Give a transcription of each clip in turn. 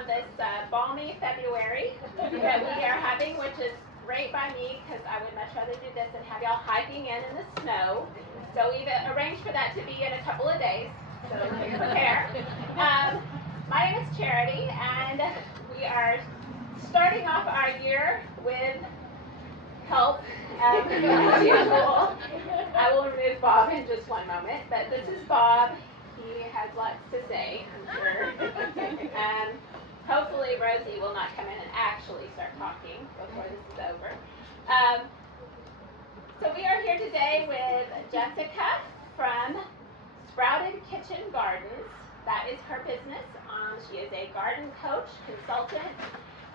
on this balmy February that we are having, which is great by me because I would much rather do this than have y'all hiking in the snow. So we've arranged for that to be in a couple of days, so prepare. My name is Charity, and we are starting off our year with help, as usual. I will remove Bob in just one moment, but this is Bob. He has lots to say, I'm sure. Hopefully Rosie will not come in and actually start talking before this is over. So we are here today with Jessica from Sprouted Kitchen Gardens. That is her business. She is a garden coach, consultant,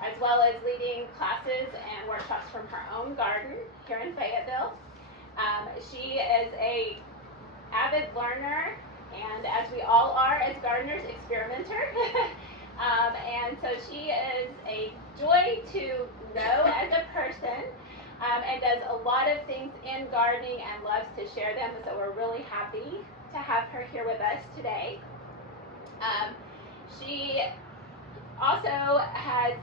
as well as leading classes and workshops from her own garden here in Fayetteville. She is a avid learner, and as we all are as gardeners, experimenter. And so she is a joy to know as a person, and does a lot of things in gardening and loves to share them. So we're really happy to have her here with us today. She also has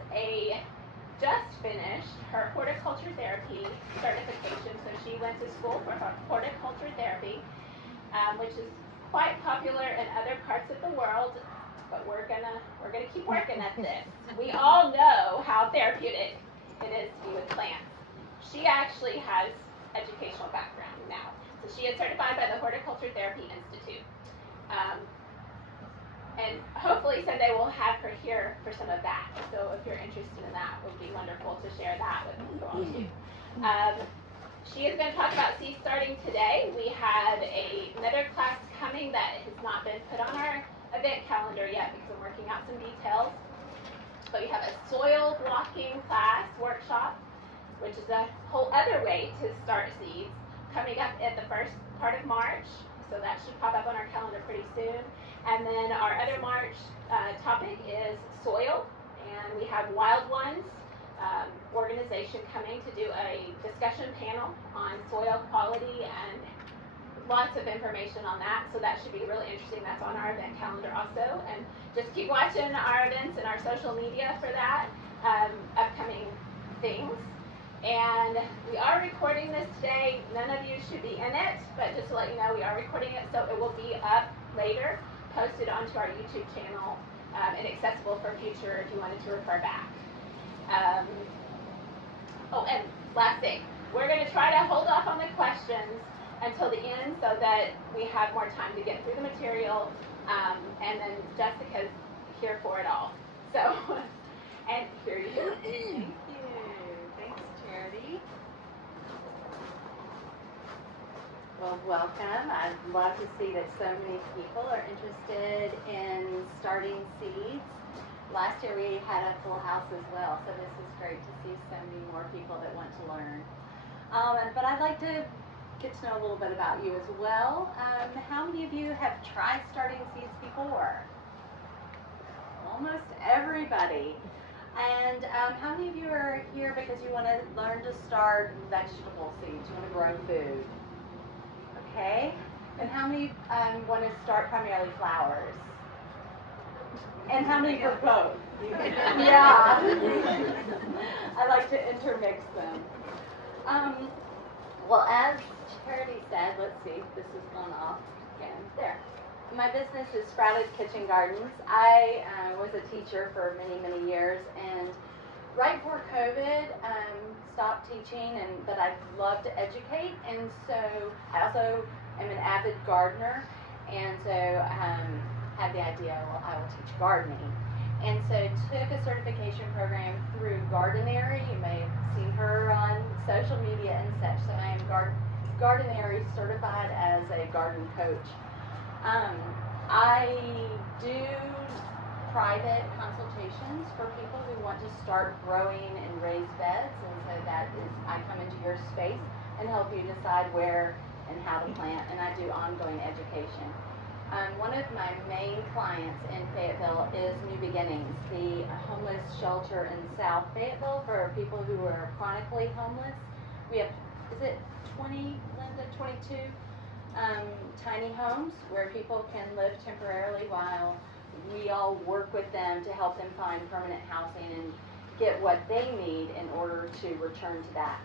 just finished her horticulture therapy certification. So she went to school for horticulture therapy, which is quite popular in other parts of the world. But we're gonna keep working at this. We all know how therapeutic it is to be with plants. She actually has educational background now. So she is certified by the Horticulture Therapy Institute. And hopefully someday we'll have her here for some of that. So if you're interested in that, it would be wonderful to share that with you all too. She is going to talk about seed starting today. We have another class coming that has not been put on our event calendar yet because I'm working out some details. But we have a soil blocking class workshop, which is a whole other way to start seeds, coming up at the first part of March. So that should pop up on our calendar pretty soon. And then our other March topic is soil, and we have Wild Ones organization coming to do a discussion panel on soil quality and lots of information on that. So that should be really interesting. That's on our event calendar also. And just keep watching our events and our social media for that, upcoming things. And we are recording this today. None of you should be in it, but just to let you know, we are recording it, so it will be up later, posted onto our YouTube channel, and accessible for future if you wanted to refer back. Oh, and last thing, we're going to try to hold off on the questions until the end so that we have more time to get through the material, and then Jessica's here for it all. So, and here you go. Thank you. Thanks, Charity. Well, welcome. I'd love to see that so many people are interested in starting seeds. Last year we had a full house as well, so this is great to see so many more people that want to learn. But I'd like to get to know a little bit about you as well. How many of you have tried starting seeds before? Almost everybody. And how many of you are here because you want to learn to start vegetable seeds? You want to grow food? Okay. And how many want to start primarily flowers? And how many for both? Yeah. I like to intermix them. Well, as Charity said, let's see, this has gone off again. There. My business is Sprouted Kitchen Gardens. I was a teacher for many, many years, and right before COVID, stopped teaching, but I love to educate, and so I also am an avid gardener, and so had the idea, well, I will teach gardening. And so took a certification program through Guillory. You may have seen her on social media and such. So I am Guillory certified as a garden coach. I do private consultations for people who want to start growing in raised beds, and so that is, I come into your space and help you decide where and how to plant, and I do ongoing education. One of my main clients in Fayetteville is New Beginnings, the homeless shelter in South Fayetteville for people who are chronically homeless. We have, is it 20, Linda, 22 tiny homes where people can live temporarily while we all work with them to help them find permanent housing and get what they need in order to return to that.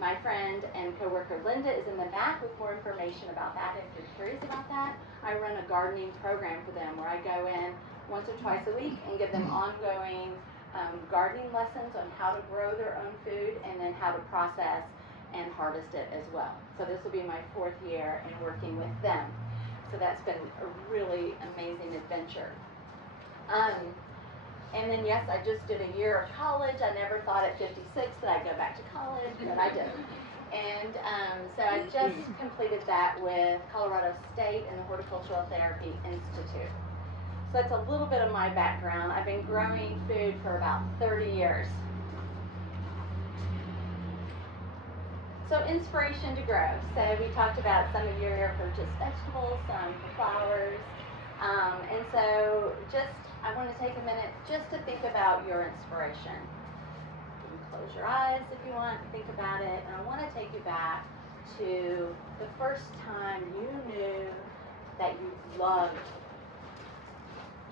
My friend and coworker Linda is in the back with more information about that. If you're curious about that, I run a gardening program for them where I go in once or twice a week and give them ongoing gardening lessons on how to grow their own food and then how to process and harvest it as well. So this will be my 4th year in working with them. So that's been a really amazing adventure. And then yes, I just did a year of college. I never thought at 56 that I'd go back to college, but I did. And so I just completed that with Colorado State and the Horticultural Therapy Institute. So that's a little bit of my background. I've been growing food for about 30 years. So inspiration to grow. So we talked about some of your for just vegetables, some for flowers. And so I want to take a minute just to think about your inspiration. You can close your eyes if you want, think about it. And I want to take you back to the first time you knew that you loved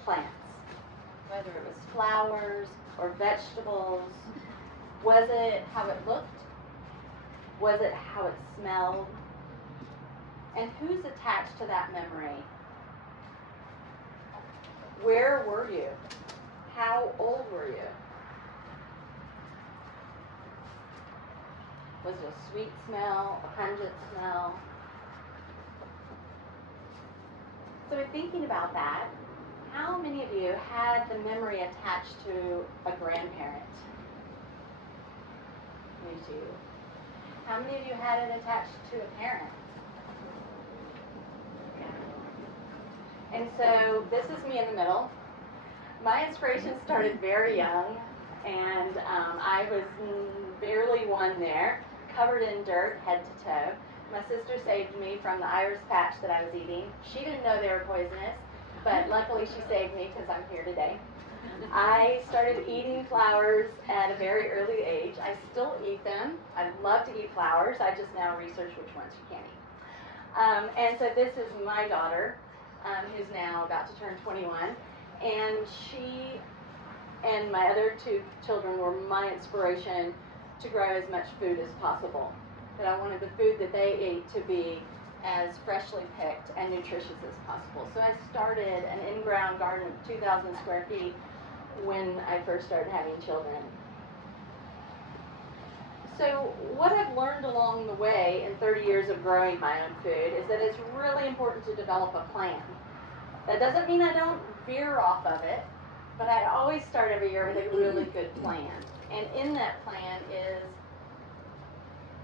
plants, whether it was flowers or vegetables. Was it how it looked? Was it how it smelled? And who's attached to that memory? Where were you? How old were you? Was it a sweet smell, a pungent smell? So in thinking about that, how many of you had the memory attached to a grandparent? Me too. How many of you had it attached to a parent? And so this is me in the middle. My inspiration started very young, and I was barely 1 there, covered in dirt head to toe. My sister saved me from the iris patch that I was eating. She didn't know they were poisonous, but luckily she saved me because I'm here today. I started eating flowers at a very early age. I still eat them. I love to eat flowers. I just now research which ones you can't eat. And so this is my daughter, who's now about to turn 21. And she and my other 2 children were my inspiration to grow as much food as possible. But I wanted the food that they ate to be as freshly picked and nutritious as possible. So I started an in-ground garden of 2,000 square feet when I first started having children. So what I've learned along the way in 30 years of growing my own food is that it's really important to develop a plan. That doesn't mean I don't veer off of it, but I always start every year with a really good plan. And in that plan is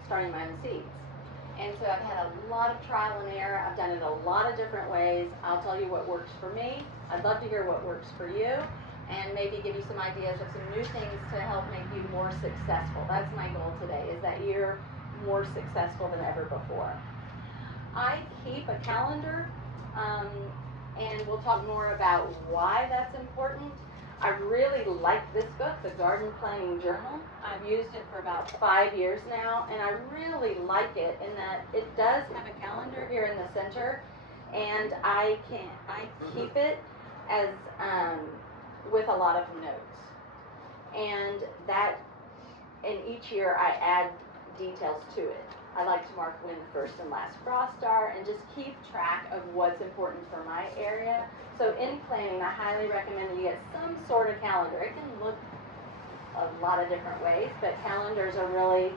starting my own seeds. And so I've had a lot of trial and error. I've done it a lot of different ways. I'll tell you what works for me. I'd love to hear what works for you, and maybe give you some ideas of some new things to help make you more successful. That's my goal today, is that you're more successful than ever before. I keep a calendar, and we'll talk more about why that's important. I really like this book, the Garden Planning Journal. I've used it for about 5 years now, and I really like it in that it does have a calendar here in the center, and I keep it as with a lot of notes. And that, in each year, I add details to it. I like to mark when the first and last frosts are and just keep track of what's important for my area. So in planning, I highly recommend that you get some sort of calendar. It can look a lot of different ways, but calendars are really,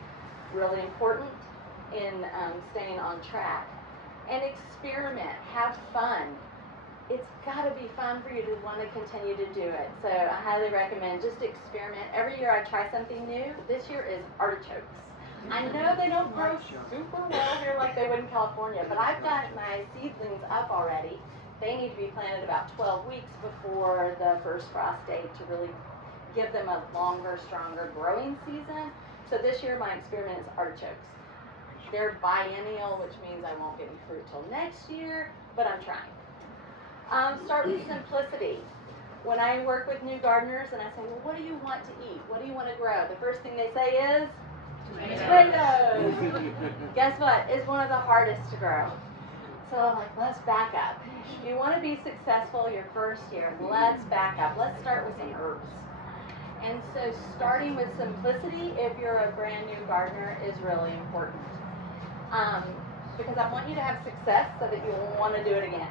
really important in staying on track. And experiment, have fun. It's got to be fun for you to want to continue to do it. So I highly recommend just experiment. Every year I try something new. This year is artichokes. I know they don't grow super well here like they would in California, but I've got my seedlings up already. They need to be planted about 12 weeks before the first frost date to really give them a longer, stronger growing season. So this year my experiment is artichokes. They're biennial, which means I won't get any fruit till next year, but I'm trying. Start with simplicity. When I work with new gardeners and I say, well, what do you want to eat? What do you want to grow? The first thing they say is tomatoes. Guess what? It's one of the hardest to grow. So I'm like, let's back up. If you want to be successful your first year, let's back up. Let's start with some herbs. And so starting with simplicity, if you're a brand new gardener, is really important. Because I want you to have success so that you will want to do it again.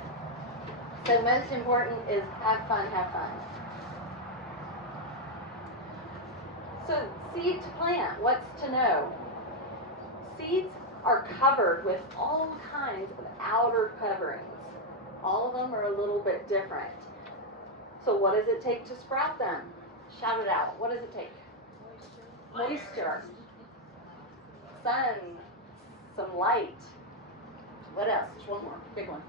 So most important is have fun, have fun. So seed to plant, what's to know? Seeds are covered with all kinds of outer coverings. All of them are a little bit different. So what does it take to sprout them? Shout it out. What does it take? Moisture. Sun. Some light. What else? There's one more. Big one.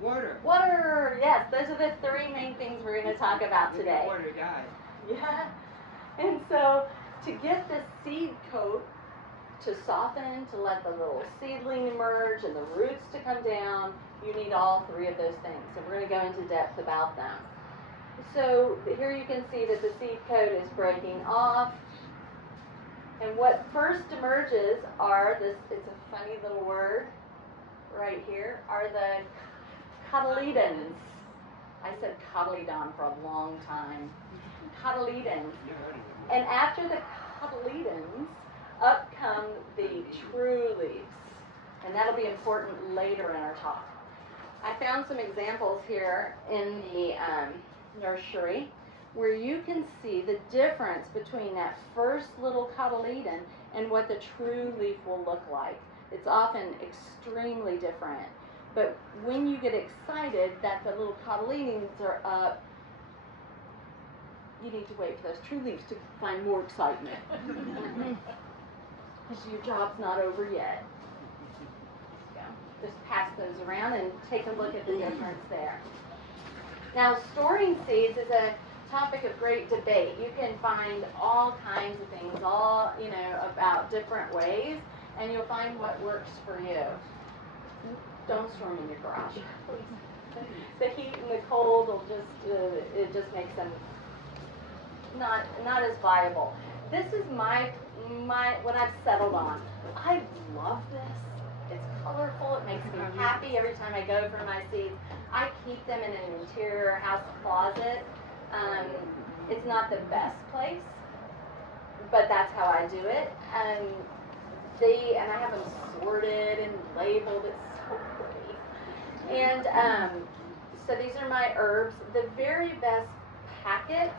Water. Water. Yes, those are the three main things we're going to talk about today. Water died. Yeah. And so to get the seed coat to soften, to let the little seedling emerge and the roots to come down, you need all three of those things. So we're going to go into depth about them. So here you can see that the seed coat is breaking off. And what first emerges are this, it's a funny little word right here, are the cotyledons. I said cotyledon for a long time. Cotyledons. And after the cotyledons, up come the true leaves. And that'll be important later in our talk. I found some examples here in the nursery where you can see the difference between that first little cotyledon and what the true leaf will look like. It's often extremely different. But when you get excited that the little cotyledons are up, you need to wait for those true leaves to find more excitement. Because your job's not over yet. So just pass those around and take a look at the difference there. Now, storing seeds is a topic of great debate. You can find all kinds of things, all, about different ways, and you'll find what works for you. Don't store them in your garage. The heat and the cold will just, it just makes them not as viable. This is what I've settled on. I love this. It's colorful. It makes me happy every time I go for my seeds. I keep them in an interior house closet. It's not the best place, but that's how I do it. And I have them sorted and labeled. It's so pretty. And so these are my herbs. The very best packets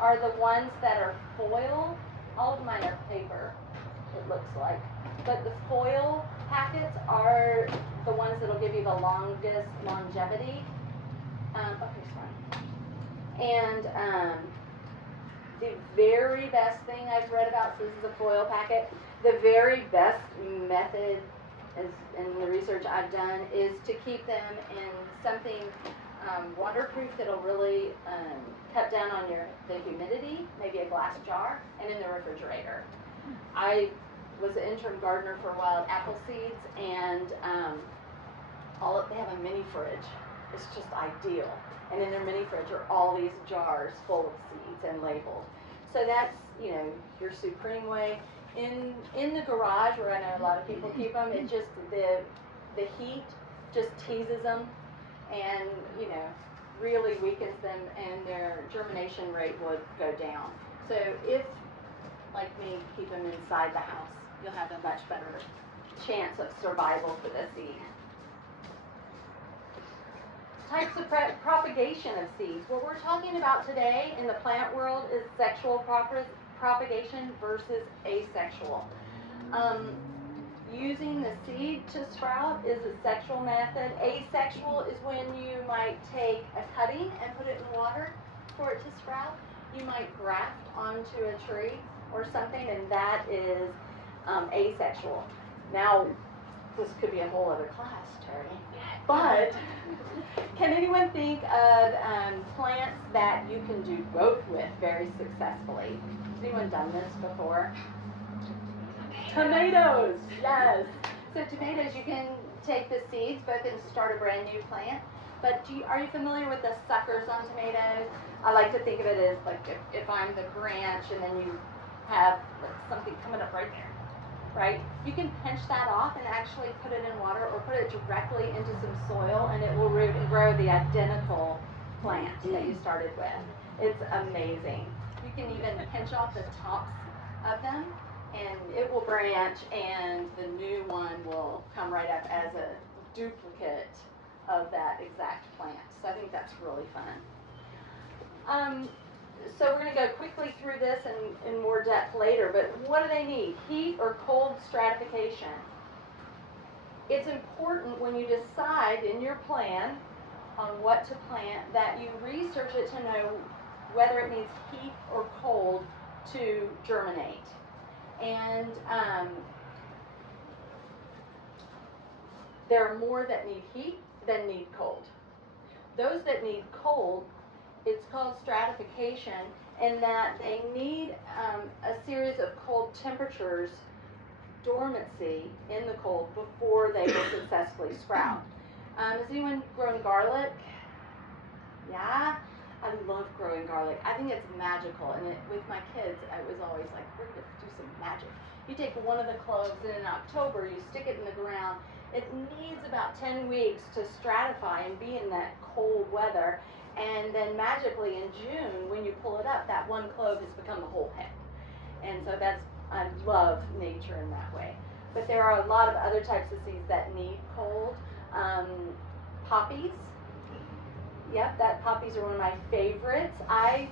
are the ones that are foil. All of mine are paper, it looks like. But the foil packets are the ones that will give you the longest longevity. Okay, fine. And the very best thing I've read about, so this is a foil packet, the very best method in the research I've done is to keep them in something waterproof that'll really cut down on the humidity, maybe a glass jar, and in the refrigerator. I was an interim gardener for wild apple seeds, and they have a mini fridge. It's just ideal. And in their mini fridge are all these jars full of seeds and labeled. So that's, your supreme way. In the garage, where I know a lot of people keep them, it just, the heat just teases them and, really weakens them, and their germination rate would go down. So if, like me, keep them inside the house, you'll have a much better chance of survival for the seed. Types of propagation of seeds. What we're talking about today in the plant world is sexual propagation versus asexual. Using the seed to sprout is a sexual method. Asexual is when you might take a cutting and put it in water for it to sprout. You might graft onto a tree or something, and that is asexual. Now, this could be a whole other class, Terry. But can anyone think of plants that you can do both with very successfully? Has anyone done this before? Tomatoes, yes. So tomatoes, you can take the seeds both and start a brand new plant. But are you familiar with the suckers on tomatoes? I like to think of it as like if I'm the branch and then you have like something coming up right there. right? You can pinch that off and actually put it in water or put it directly into some soil, and it will root and grow the identical plant that you started with. It's amazing. You can even pinch off the tops of them, and it will branch, and the new one will come right up as a duplicate of that exact plant. So I think that's really fun. So we're going to go quickly through this in more depth later, but what do they need? Heat or cold stratification? It's important when you decide in your plan on what to plant that you research it to know whether it needs heat or cold to germinate. And there are more that need heat than need cold. Those that need cold, it's called stratification, in that they need a series of cold temperatures, dormancy in the cold, before they will successfully sprout. Has anyone grown garlic? Yeah? I love growing garlic. I think it's magical, and with my kids, I was always like, we're going to do some magic. You take one of the cloves, and in October, you stick it in the ground. It needs about 10 weeks to stratify and be in that cold weather. And then magically in June, when you pull it up, that one clove has become a whole head. And so I love nature in that way. But there are a lot of other types of seeds that need cold. Poppies. Yep, poppies are one of my favorites. I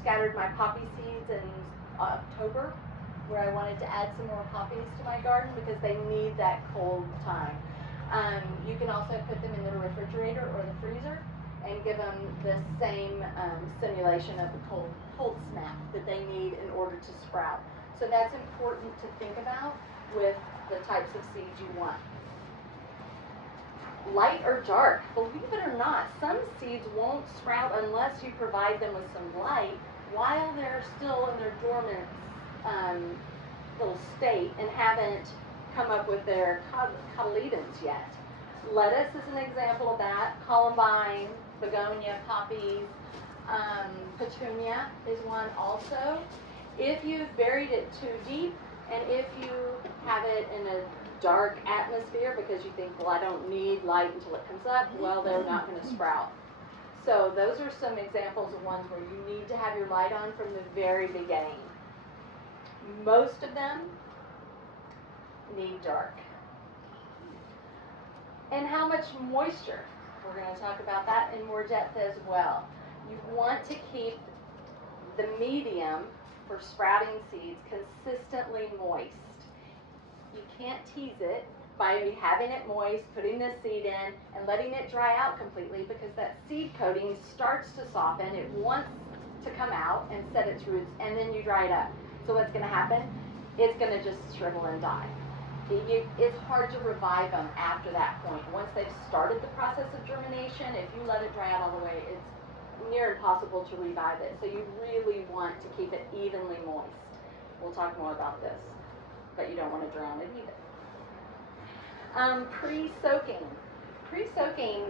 scattered my poppy seeds in October, where I wanted to add some more poppies to my garden because they need that cold time. You can also put them in the refrigerator or the freezer and give them the same simulation of the cold snap that they need in order to sprout. So that's important to think about with the types of seeds you want. Light or dark? Believe it or not, some seeds won't sprout unless you provide them with some light while they're still in their dormant little state and haven't come up with their cotyledons yet. Lettuce is an example of that. Columbine, begonia, poppies, petunia is one also. If you've buried it too deep, and if you have it in a dark atmosphere because you think, well, I don't need light until it comes up, well, they're not going to sprout. So those are some examples of ones where you need to have your light on from the very beginning. Most of them need dark. And how much moisture? We're going to talk about that in more depth as well. You want to keep the medium for sprouting seeds consistently moist. You can't tease it by having it moist, putting the seed in, and letting it dry out completely, because that seed coating starts to soften. It wants to come out and set its roots, and then you dry it up. So what's going to happen? It's going to just shrivel and die. It's hard to revive them after that point. Once they've started the process of germination, if you let it dry out all the way, it's near impossible to revive it. So you really want to keep it evenly moist. We'll talk more about this, but you don't want to drown it either. Pre-soaking. Pre-soaking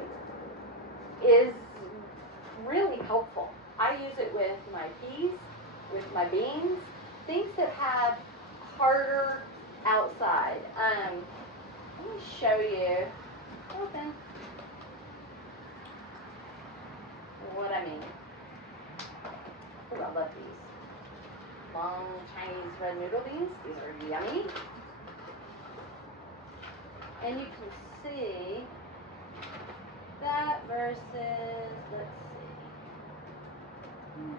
is really helpful. I use it with my peas, with my beans, things that have harder outside. Let me show you what I mean. Oh, I love these. Long Chinese red noodle beans. These are yummy. And you can see that versus, let's see.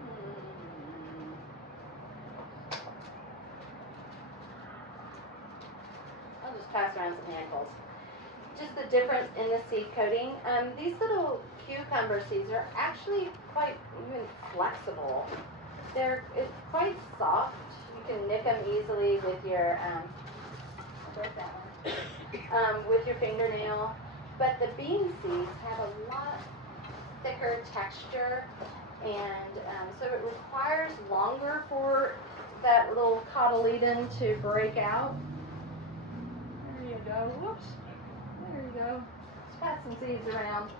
I'll just pass around some handfuls. Just the difference in the seed coating. These little cucumber seeds are actually quite even flexible. It's quite soft. You can nick them easily with your with your fingernail. But the bean seeds have a lot thicker texture, and so it requires longer for that little cotyledon to break out. There you go. Whoops. There you go. Let's pass some seeds around.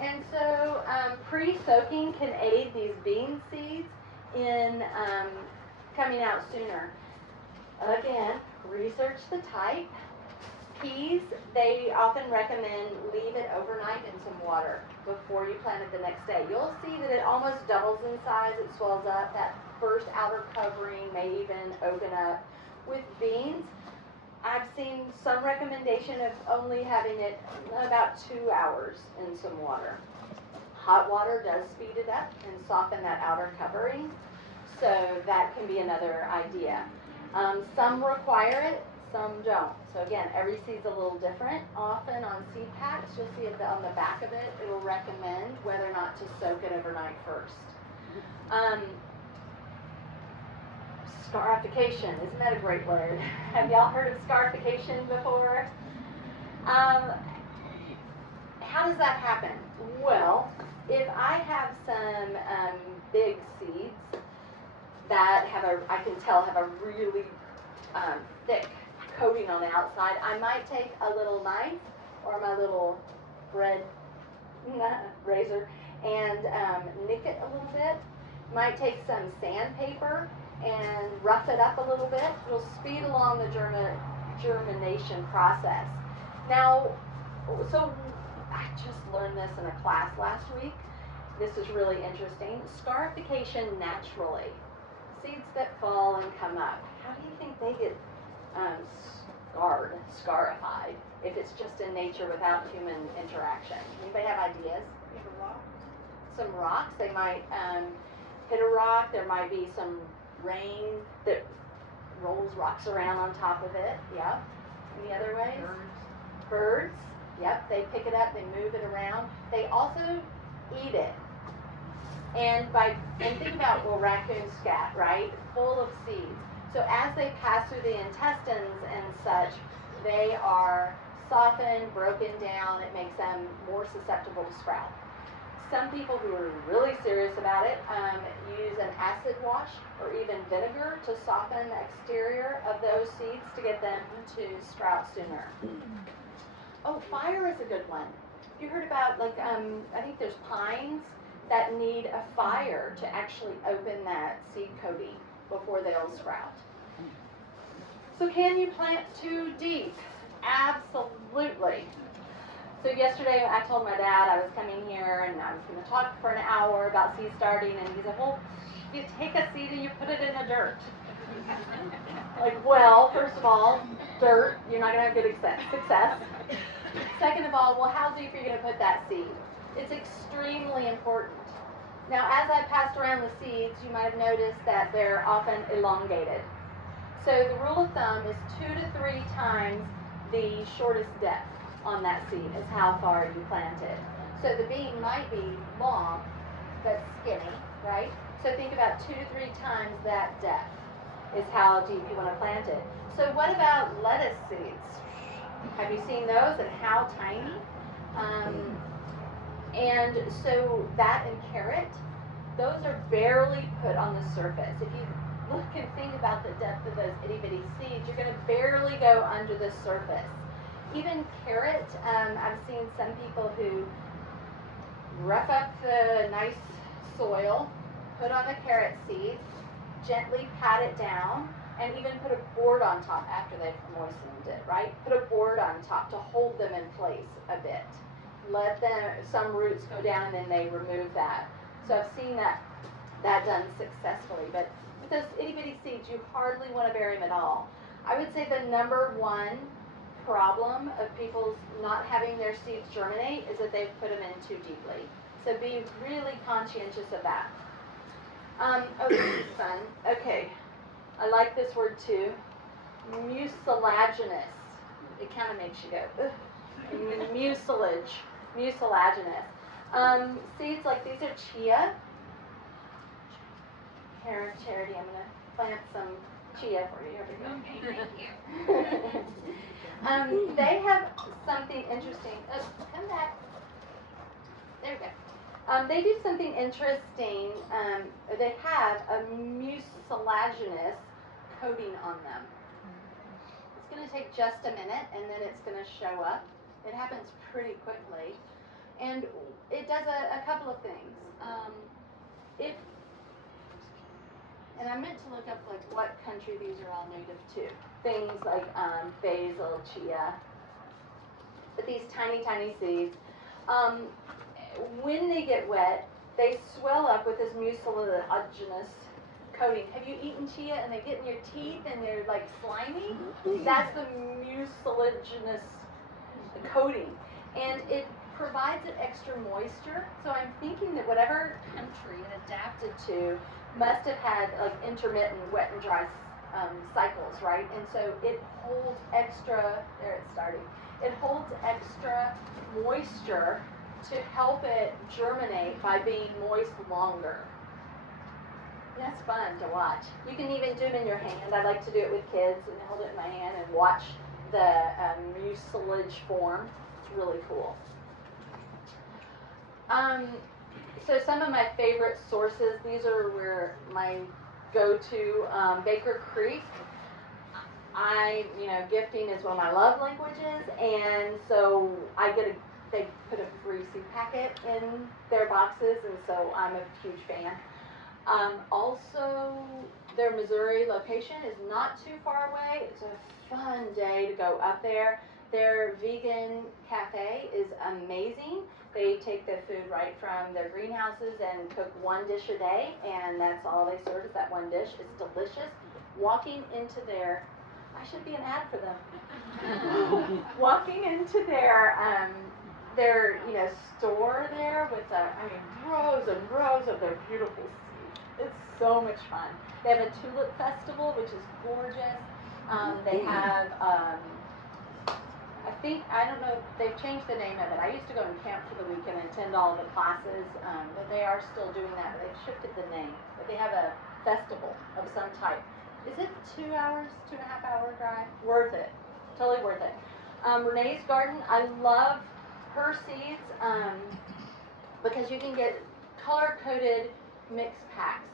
And so pre-soaking can aid these bean seeds in coming out sooner. Again, Research the type. Peas, they often recommend leave it overnight in some water before you plant it the next day. You'll see that it almost doubles in size, it swells up. That first outer covering may even open up. With beans, I've seen some recommendation of only having it about 2 hours in some water. Hot water does speed it up and soften that outer covering, so that can be another idea. Some require it, some don't. So again, every seed's a little different. Often on seed packs, you'll see on the back of it, it will recommend whether or not to soak it overnight first. Scarification, isn't that a great word? Have y'all heard of scarification before? How does that happen? Well, if I have some big seeds that I can tell have a really thick coating on the outside, I might take a little knife or my little bread razor and nick it a little bit. Might take some sandpaper and rough it up a little bit. It'll speed along the germination process. Now, so I just learned this in a class last week. This is really interesting. Scarification naturally. Seeds that fall and come up. How do you think they get scarified, if it's just in nature without human interaction? Anybody have ideas? Some rocks. They might hit a rock. There might be some rain that rolls rocks around on top of it. Yep. Any other ways? Birds. Yep. They pick it up. They move it around. They also eat it. And think about, well, raccoon scat, right? Full of seeds. So as they pass through the intestines and such, they are softened, broken down. It makes them more susceptible to sprout. Some people who are really serious about it use an acid wash or even vinegar to soften the exterior of those seeds to get them to sprout sooner. Oh, fire is a good one. You heard about, like, I think there's pines that need a fire to actually open that seed coating before they'll sprout. So can you plant too deep? Absolutely. So yesterday I told my dad I was coming here and I was going to talk for an hour about seed starting, and he said, well, you take a seed and you put it in the dirt. Like, well, first of all, dirt, you're not going to have good success. Second of all, well, how deep are you going to put that seed? It's extremely important. Now, as I passed around the seeds, you might have noticed that they're often elongated. So the rule of thumb is 2 to 3 times the shortest depth on that seed is how far you plant it. So the bean might be long, but skinny, right? So think about 2 to 3 times that depth is how deep you want to plant it. So what about lettuce seeds? Have you seen those and how tiny? And so that and carrot, those are barely put on the surface. If you look and think about the depth of those itty bitty seeds, you're going to barely go under the surface. Even carrot, I've seen some people who rough up the nice soil, put on the carrot seeds, gently pat it down, and even put a board on top after they've moistened it, right? Put a board on top to hold them in place a bit. Let some roots go down and then they remove that. So I've seen that done successfully. But with those itty bitty seeds, you hardly want to bury them at all. I would say the number one problem of people not having their seeds germinate is that they've put them in too deeply. So be really conscientious of that. Oh, this is fun. Okay, I like this word too. Mucilaginous. It kind of makes you go, ugh. Mucilaginous. Seeds like these are chia. Here, Charity, I'm going to plant some chia for you. Here we go. They have something interesting. Oh, come back. There we go. They do something interesting. They have a mucilaginous coating on them. It's going to take just a minute, and then it's going to show up. It happens pretty quickly. And it does a couple of things. And I meant to look up like what country these are all native to. Things like basil, chia. But these tiny, tiny seeds, when they get wet, they swell up with this mucilaginous coating. Have you eaten chia and they get in your teeth and they're like slimy? That's the mucilaginous coating. And it provides it extra moisture. So I'm thinking that whatever country it adapted to must have had like intermittent wet and dry cycles, right? And so it holds extra, there it's starting, it holds extra moisture to help it germinate by being moist longer. That's fun to watch. You can even do them in your hand. I like to do it with kids and hold it in my hand and watch the mucilage form. It's really cool. So some of my favorite sources, these are where my go-to, Baker Creek. Gifting is one of my love languages, and so they put a free seed packet in their boxes, and so I'm a huge fan. Also, their Missouri location is not too far away. It's a fun day to go up there. Their vegan cafe is amazing. They take the food right from their greenhouses and cook one dish a day, and that's all they serve is that one dish. It's delicious. Walking into their, I should be an ad for them. Walking into their store there with rows and rows of their beautiful seeds. It's so much fun. They have a tulip festival, which is gorgeous. They have I don't know, they've changed the name of it. I used to go and camp for the week and attend all the classes, but they are still doing that, but they've shifted the name. But they have a festival of some type. Is it 2 hours, 2.5 hour drive? Worth it. Totally worth it. Renee's Garden, I love her seeds because you can get color-coded mixed packs.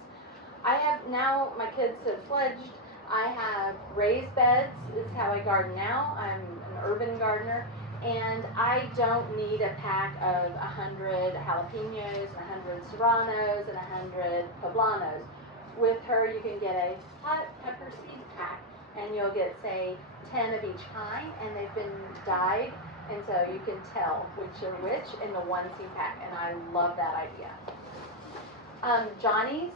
I have now, my kids have fledged, I have raised beds, is how I garden now. I'm an urban gardener, and I don't need a pack of 100 jalapenos, and 100 serranos, and 100 poblanos. With her, you can get a hot pepper seed pack, and you'll get, say, 10 of each kind, and they've been dyed, and so you can tell which are which in the one seed pack, and I love that idea. Johnny's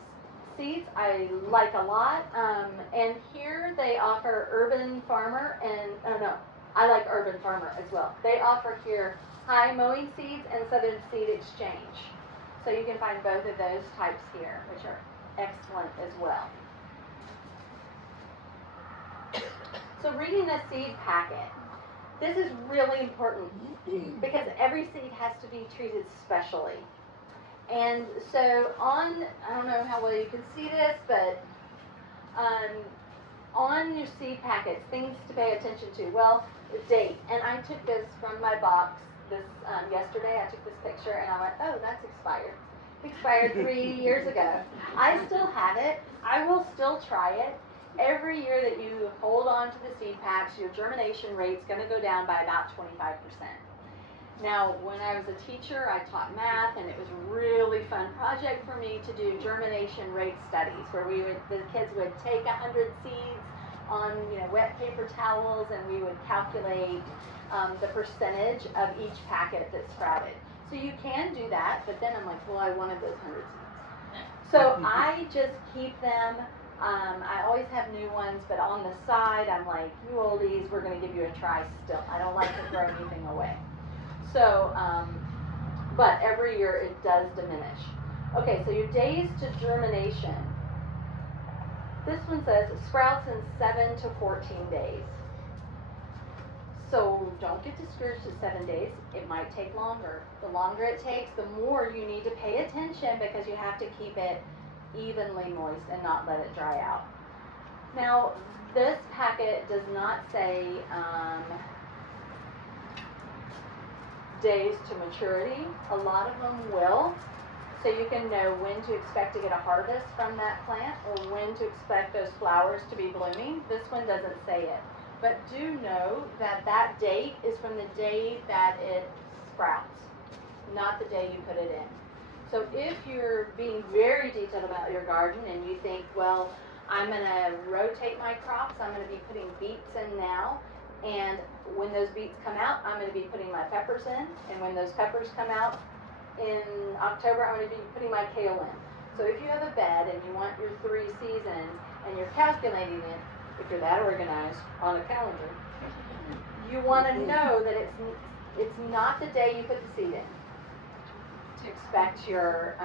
seeds I like a lot, and here they offer Urban Farmer, and I like Urban Farmer as well. They offer here High Mowing Seeds and Southern Seed Exchange, so you can find both of those types here, which are excellent as well. So reading the seed packet, this is really important because every seed has to be treated specially. And so I don't know how well you can see this, but on your seed packets, things to pay attention to. Well, the date. And I took this from my box yesterday. I took this picture and I went, oh, that's expired. It expired 3 years ago. I still have it. I will still try it. Every year that you hold on to the seed packs, your germination rate's going to go down by about 25%. Now, when I was a teacher, I taught math, and it was a really fun project for me to do germination rate studies, where the kids would take 100 seeds on wet paper towels, and we would calculate the percentage of each packet that sprouted. So you can do that, but then I'm like, well, I wanted those 100 seeds. So I just keep them. I always have new ones, but on the side, I'm like, you oldies, we're going to give you a try still. I don't like to throw anything away. So, but every year it does diminish. Okay, so your days to germination. This one says it sprouts in 7 to 14 days. So don't get discouraged at 7 days. It might take longer. The longer it takes, the more you need to pay attention because you have to keep it evenly moist and not let it dry out. Now, this packet does not say days to maturity. A lot of them will, so you can know when to expect to get a harvest from that plant or when to expect those flowers to be blooming. This one doesn't say it, but do know that that date is from the day that it sprouts, not the day you put it in. So if you're being very detailed about your garden and you think, well, I'm going to rotate my crops, I'm going to be putting beets in now, and when those beets come out, I'm going to be putting my peppers in, and when those peppers come out in October, I'm going to be putting my kale in. So if you have a bed and you want your 3 seasons and you're calculating it, if you're that organized on a calendar, you want to know that it's not the day you put the seed in to expect your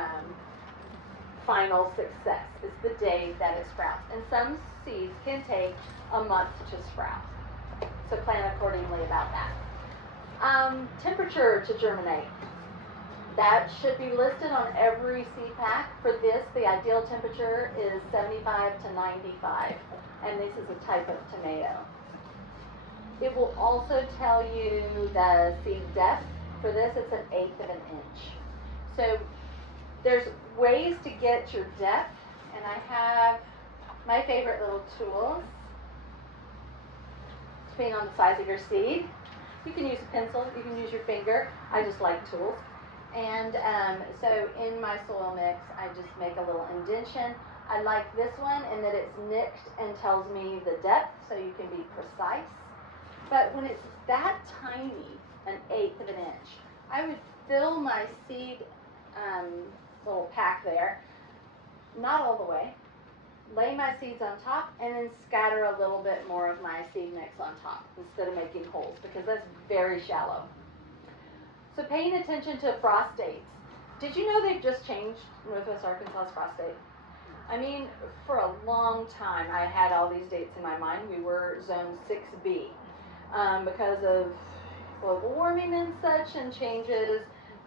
final success. It's the day that it sprouts. And some seeds can take a month to sprout. So plan accordingly about that. Temperature to germinate. That should be listed on every seed pack. For this, the ideal temperature is 75 to 95. And this is a type of tomato. It will also tell you the seed depth. For this, it's 1/8 of an inch. So there's ways to get your depth, and I have my favorite little tools, depending on the size of your seed. You can use a pencil, you can use your finger. I just like tools. And so in my soil mix, I just make a little indentation. I like this one in that it's nicked and tells me the depth, so you can be precise. But when it's that tiny, 1/8 of an inch, I would fill my seed little pack there, not all the way, lay my seeds on top, and then scatter a little bit more of my seed mix on top instead of making holes, because that's very shallow. So paying attention to frost dates. Did you know they've just changed Northwest Arkansas's frost date? I mean, for a long time I had all these dates in my mind. We were zone 6B because of global warming and such and changes.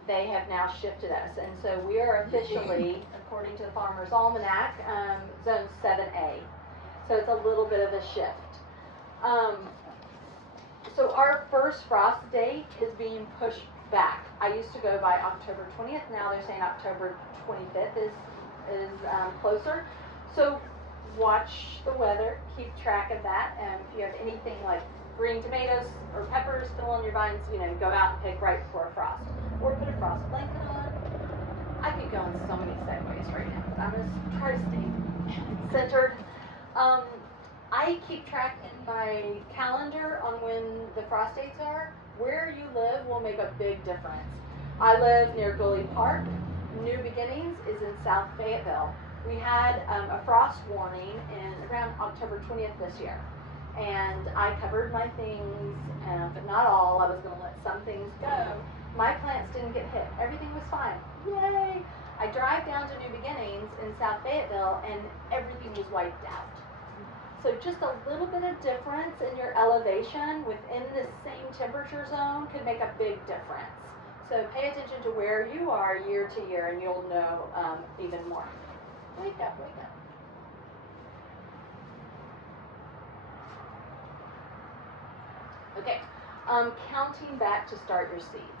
They have now shifted us, and so we are officially, according to the Farmer's Almanac, zone 7A. So it's a little bit of a shift. So our first frost date is being pushed back. I used to go by October 20th. Now they're saying October 25th is closer. So watch the weather, keep track of that, and if you have anything like green tomatoes or peppers still on your vines, go out and pick right before frost. Or put a frost blanket on. I could go on so many segues right now, but I'm going to try to stay centered. I keep track in my calendar on when the frost dates are. Where you live will make a big difference. I live near Guillory Park. New Beginnings is in South Fayetteville. We had a frost warning around October 20th this year. And I covered my things, but not all. I was going to let some things go. My plants didn't get hit. Everything was fine. Yay! I drive down to New Beginnings in South Fayetteville, and everything was wiped out. So just a little bit of difference in your elevation within the same temperature zone could make a big difference. So pay attention to where you are year to year, and you'll know even more. Wake up, wake up. Okay, counting back to start your seeds.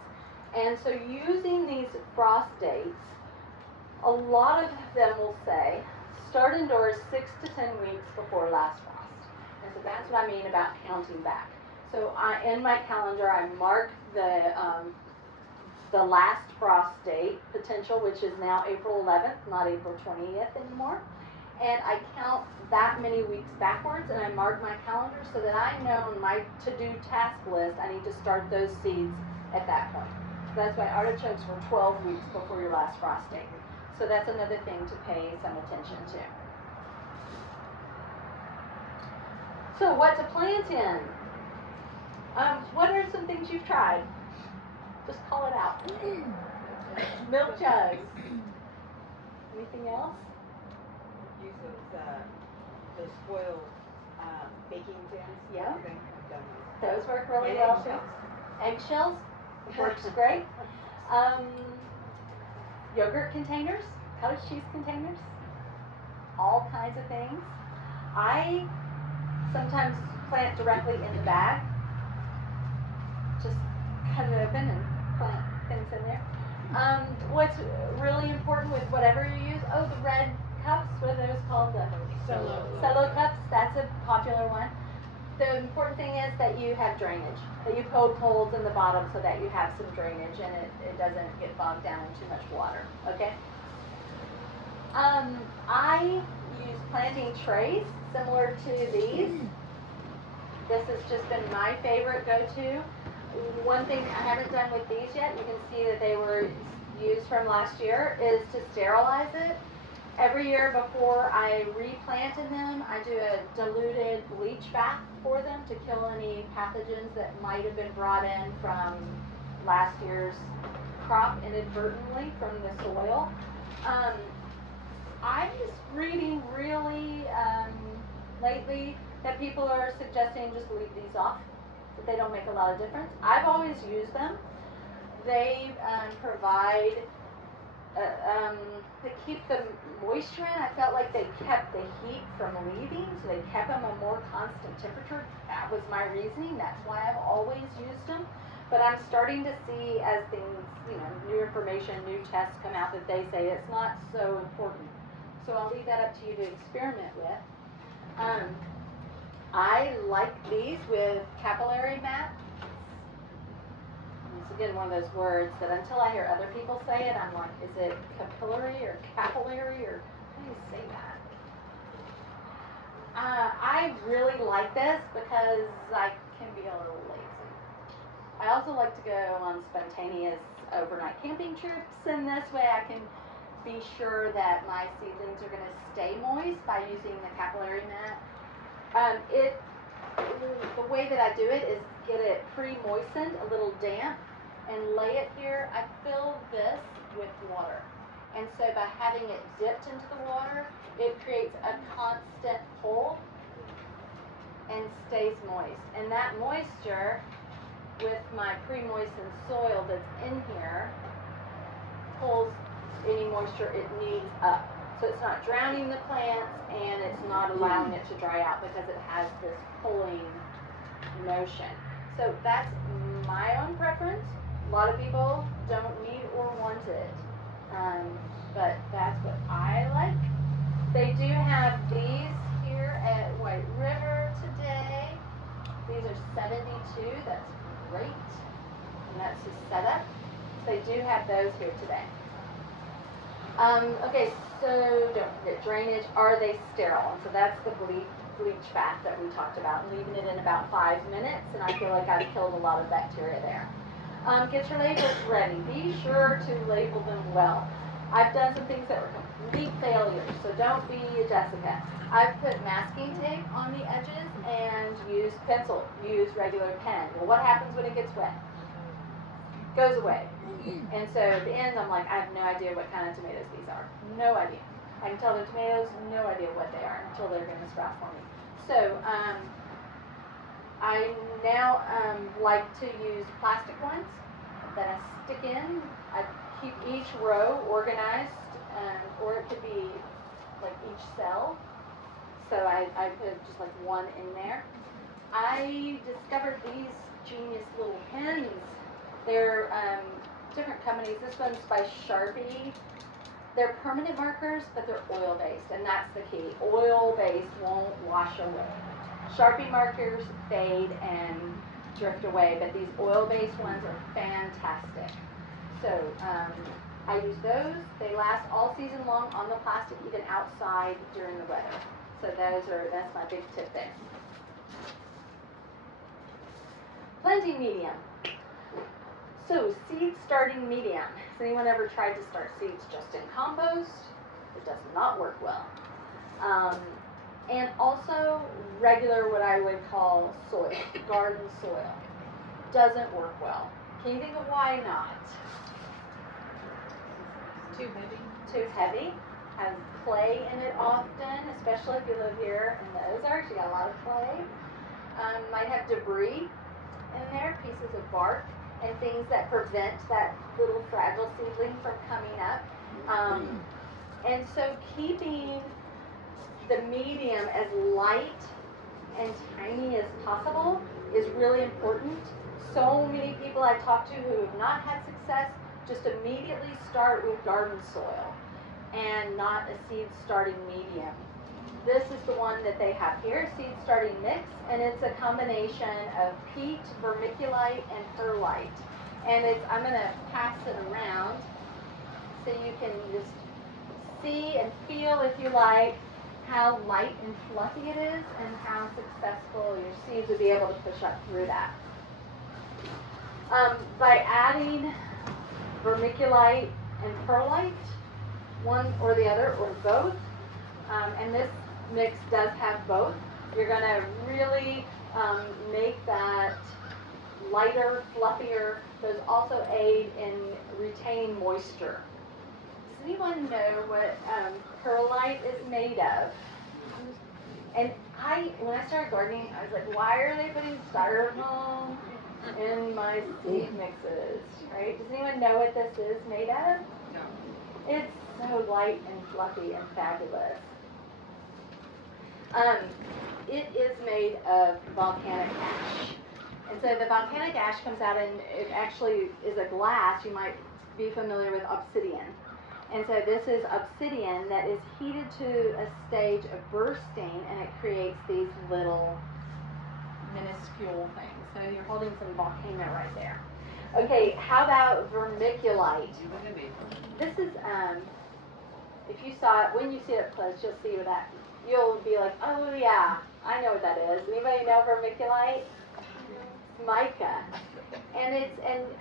And so using these frost dates, a lot of them will say, start indoors 6 to 10 weeks before last frost. And so that's what I mean about counting back. So in my calendar, I mark the last frost date potential, which is now April 11th, not April 20th anymore. And I count that many weeks backwards, and I mark my calendar so that I know on my to-do task list I need to start those seeds at that point. So that's why artichokes were 12 weeks before your last frost date. So that's another thing to pay some attention to. So what to plant in? What are some things you've tried? Just call it out. Milk jugs. Anything else? Use those foil baking tins. Yeah. I've done those. Those work really And well. eggshells. Eggshells works great. Yogurt containers, cottage cheese containers, all kinds of things. I sometimes plant directly in the bag. Just cut it open and plant things in there. What's really important with whatever you use, the red cups, what are those called? The Cello. Cello cups, that's a popular one. the important thing is that you have drainage, that you poke holes in the bottom so that you have some drainage and it doesn't get bogged down in too much water, okay? I use planting trays similar to these. This has just been my favorite go-to. One thing I haven't done with these yet, you can see that they were used from last year, is to sterilize it. Every year before I replant in them, I do a diluted bleach bath for them to kill any pathogens that might have been brought in from last year's crop inadvertently from the soil. I'm just reading really lately that people are suggesting just leave these off, that they don't make a lot of difference. I've always used them. They provide to keep the moisture in. I felt like they kept the heat from leaving, so they kept them a more constant temperature. That was my reasoning. That's why I've always used them. But I'm starting to see, as things, new information, new tests come out, that they say it's not so important. So I'll leave that up to you to experiment with. I like these with capillary mat. It's again one of those words that until I hear other people say it, I'm like, is it capillary or capillary or how do you say that? I really like this because I can be a little lazy. I also like to go on spontaneous overnight camping trips, and this way I can be sure that my seedlings are going to stay moist by using the capillary mat. The way that I do it is get it pre-moistened, a little damp, and lay it here. I fill this with water. And so by having it dipped into the water, it creates a constant pull and stays moist. And that moisture with my pre-moistened soil that's in here pulls any moisture it needs up. So it's not drowning the plants and it's not allowing it to dry out because it has this pulling motion. So that's my own preference. A lot of people don't need or want it, but that's what I like. They do have these here at White River today. These are 72, that's great. And that's the setup. So they do have those here today. Okay, so don't forget drainage. Are they sterile? And so that's the bleach bath that we talked about, leaving it in about 5 minutes, and I feel like I've killed a lot of bacteria there. Get your labels ready. Be sure to label them well. I've done some things that were complete failures, so don't be a Jessica. I've put masking tape on the edges and used pencil, used regular pen. Well, what happens when it gets wet? Goes away. And so at the end, I'm like, I have no idea what kind of tomatoes these are. No idea. I can tell they're tomatoes, no idea what they are until they're going to sprout for me. So I now like to use plastic ones that I stick in. I keep each row organized, or it could be like each cell. So I put just like one in there. I discovered these genius little pens. They're different companies. This one's by Sharpie. They're permanent markers, but they're oil-based, and that's the key. Oil-based won't wash away. Sharpie markers fade and drift away, but these oil-based ones are fantastic. So I use those. They last all season long on the plastic, even outside during the weather. So that's my big tip there. Planting medium. So seed starting medium. Has anyone ever tried to start seeds just in compost? It does not work well. And also regular, what I would call soil, garden soil. Doesn't work well. Can you think of why not? Too heavy. Too heavy. Has clay in it often, especially if you live here in the Ozarks. You got a lot of clay. Might have debris in there, pieces of bark, and things that prevent that little fragile seedling from coming up. And so keeping the medium as light and tiny as possible is really important. So many people I talk to who have not had success just immediately start with garden soil and not a seed starting medium. This is the one that they have here, seed starting mix, and it's a combination of peat, vermiculite, and perlite. And I'm going to pass it around so you can just see and feel, if you like, how light and fluffy it is and how successful your seeds would be able to push up through that. By adding vermiculite and perlite, one or the other or both, and this mix does have both, you're going to really make that lighter, fluffier. Those also aid in retaining moisture. Does anyone know what perlite is made of? And when I started gardening, I was like, why are they putting styrofoam in my seed mixes, right? Does anyone know what this is made of? No. It's so light and fluffy and fabulous. It is made of volcanic ash. And so the volcanic ash comes out and it actually is a glass. You might be familiar with obsidian. And so this is obsidian that is heated to a stage of bursting, and it creates these little minuscule things. So you're holding some volcano right there. Okay, how about vermiculite? This is, if you saw it, when you see it up close, you'll see that. You'll be like, oh yeah, I know what that is. Anybody know vermiculite? Mica. And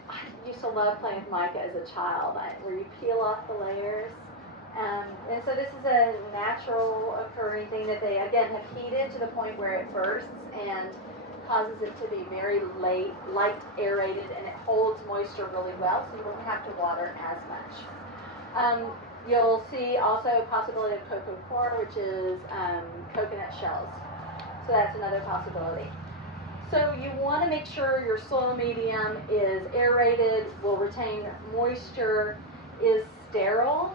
I used to love playing with mica as a child, where you peel off the layers. And so this is a natural occurring thing that they, again, have heated to the point where it bursts and causes it to be very light aerated, and it holds moisture really well, so you won't have to water as much. You'll see also a possibility of cocoa core, which is coconut shells. So that's another possibility. So you want to make sure your soil medium is aerated, will retain moisture, is sterile.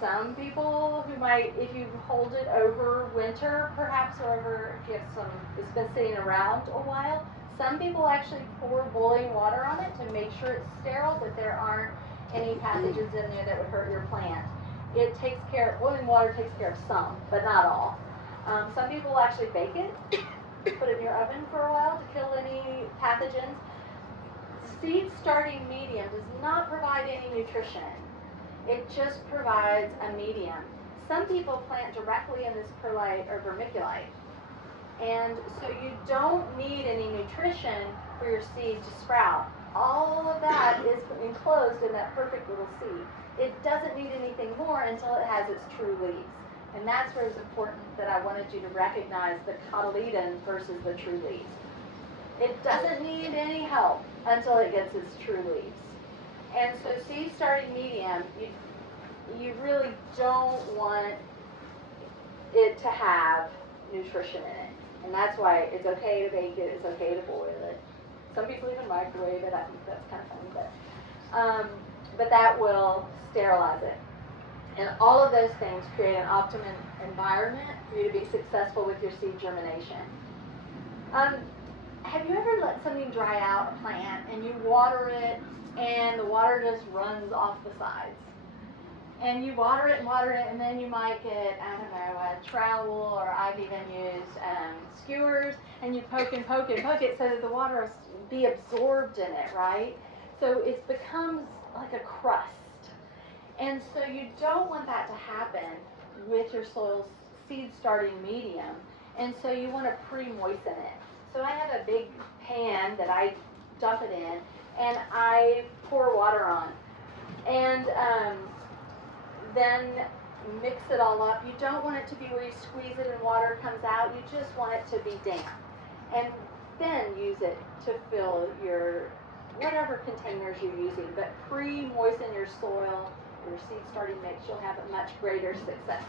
Some people who might, if you hold it over winter, perhaps, or over, if you have it's been sitting around a while, some people actually pour boiling water on it to make sure it's sterile, that there aren't any pathogens in there that would hurt your plant. It takes care, boiling water takes care of some, but not all. Some people actually bake it, put it in your oven for a while to kill any pathogens. Seed starting medium does not provide any nutrition. It just provides a medium. Some people plant directly in this perlite or vermiculite. And so you don't need any nutrition for your seed to sprout. All of that is enclosed in that perfect little seed. It doesn't need anything more until it has its true leaves. And that's where it's important that I wanted you to recognize the cotyledon versus the true leaves. It doesn't need any help until it gets its true leaves. And so seed starting medium, you really don't want it to have nutrition in it. And that's why it's okay to bake it, it's okay to boil it. Some people even microwave it. I think that's kind of funny, but that will sterilize it. And all of those things create an optimum environment for you to be successful with your seed germination. Have you ever let something dry out, a plant, and you water it, and the water just runs off the sides? And you water it, and then you might get, I don't know, a trowel, or I've even used skewers, and you poke and poke and poke it so that the water will be absorbed in it, right? So it becomes like a crust. And so you don't want that to happen with your soil's seed starting medium. And so you want to pre-moisten it. So I have a big pan that I dump it in, and I pour water on. And then mix it all up. You don't want it to be where you squeeze it and water comes out. You just want it to be damp. And then use it to fill your whatever containers you're using. But pre-moisten your soil, your seed starting mix, you'll have a much greater success.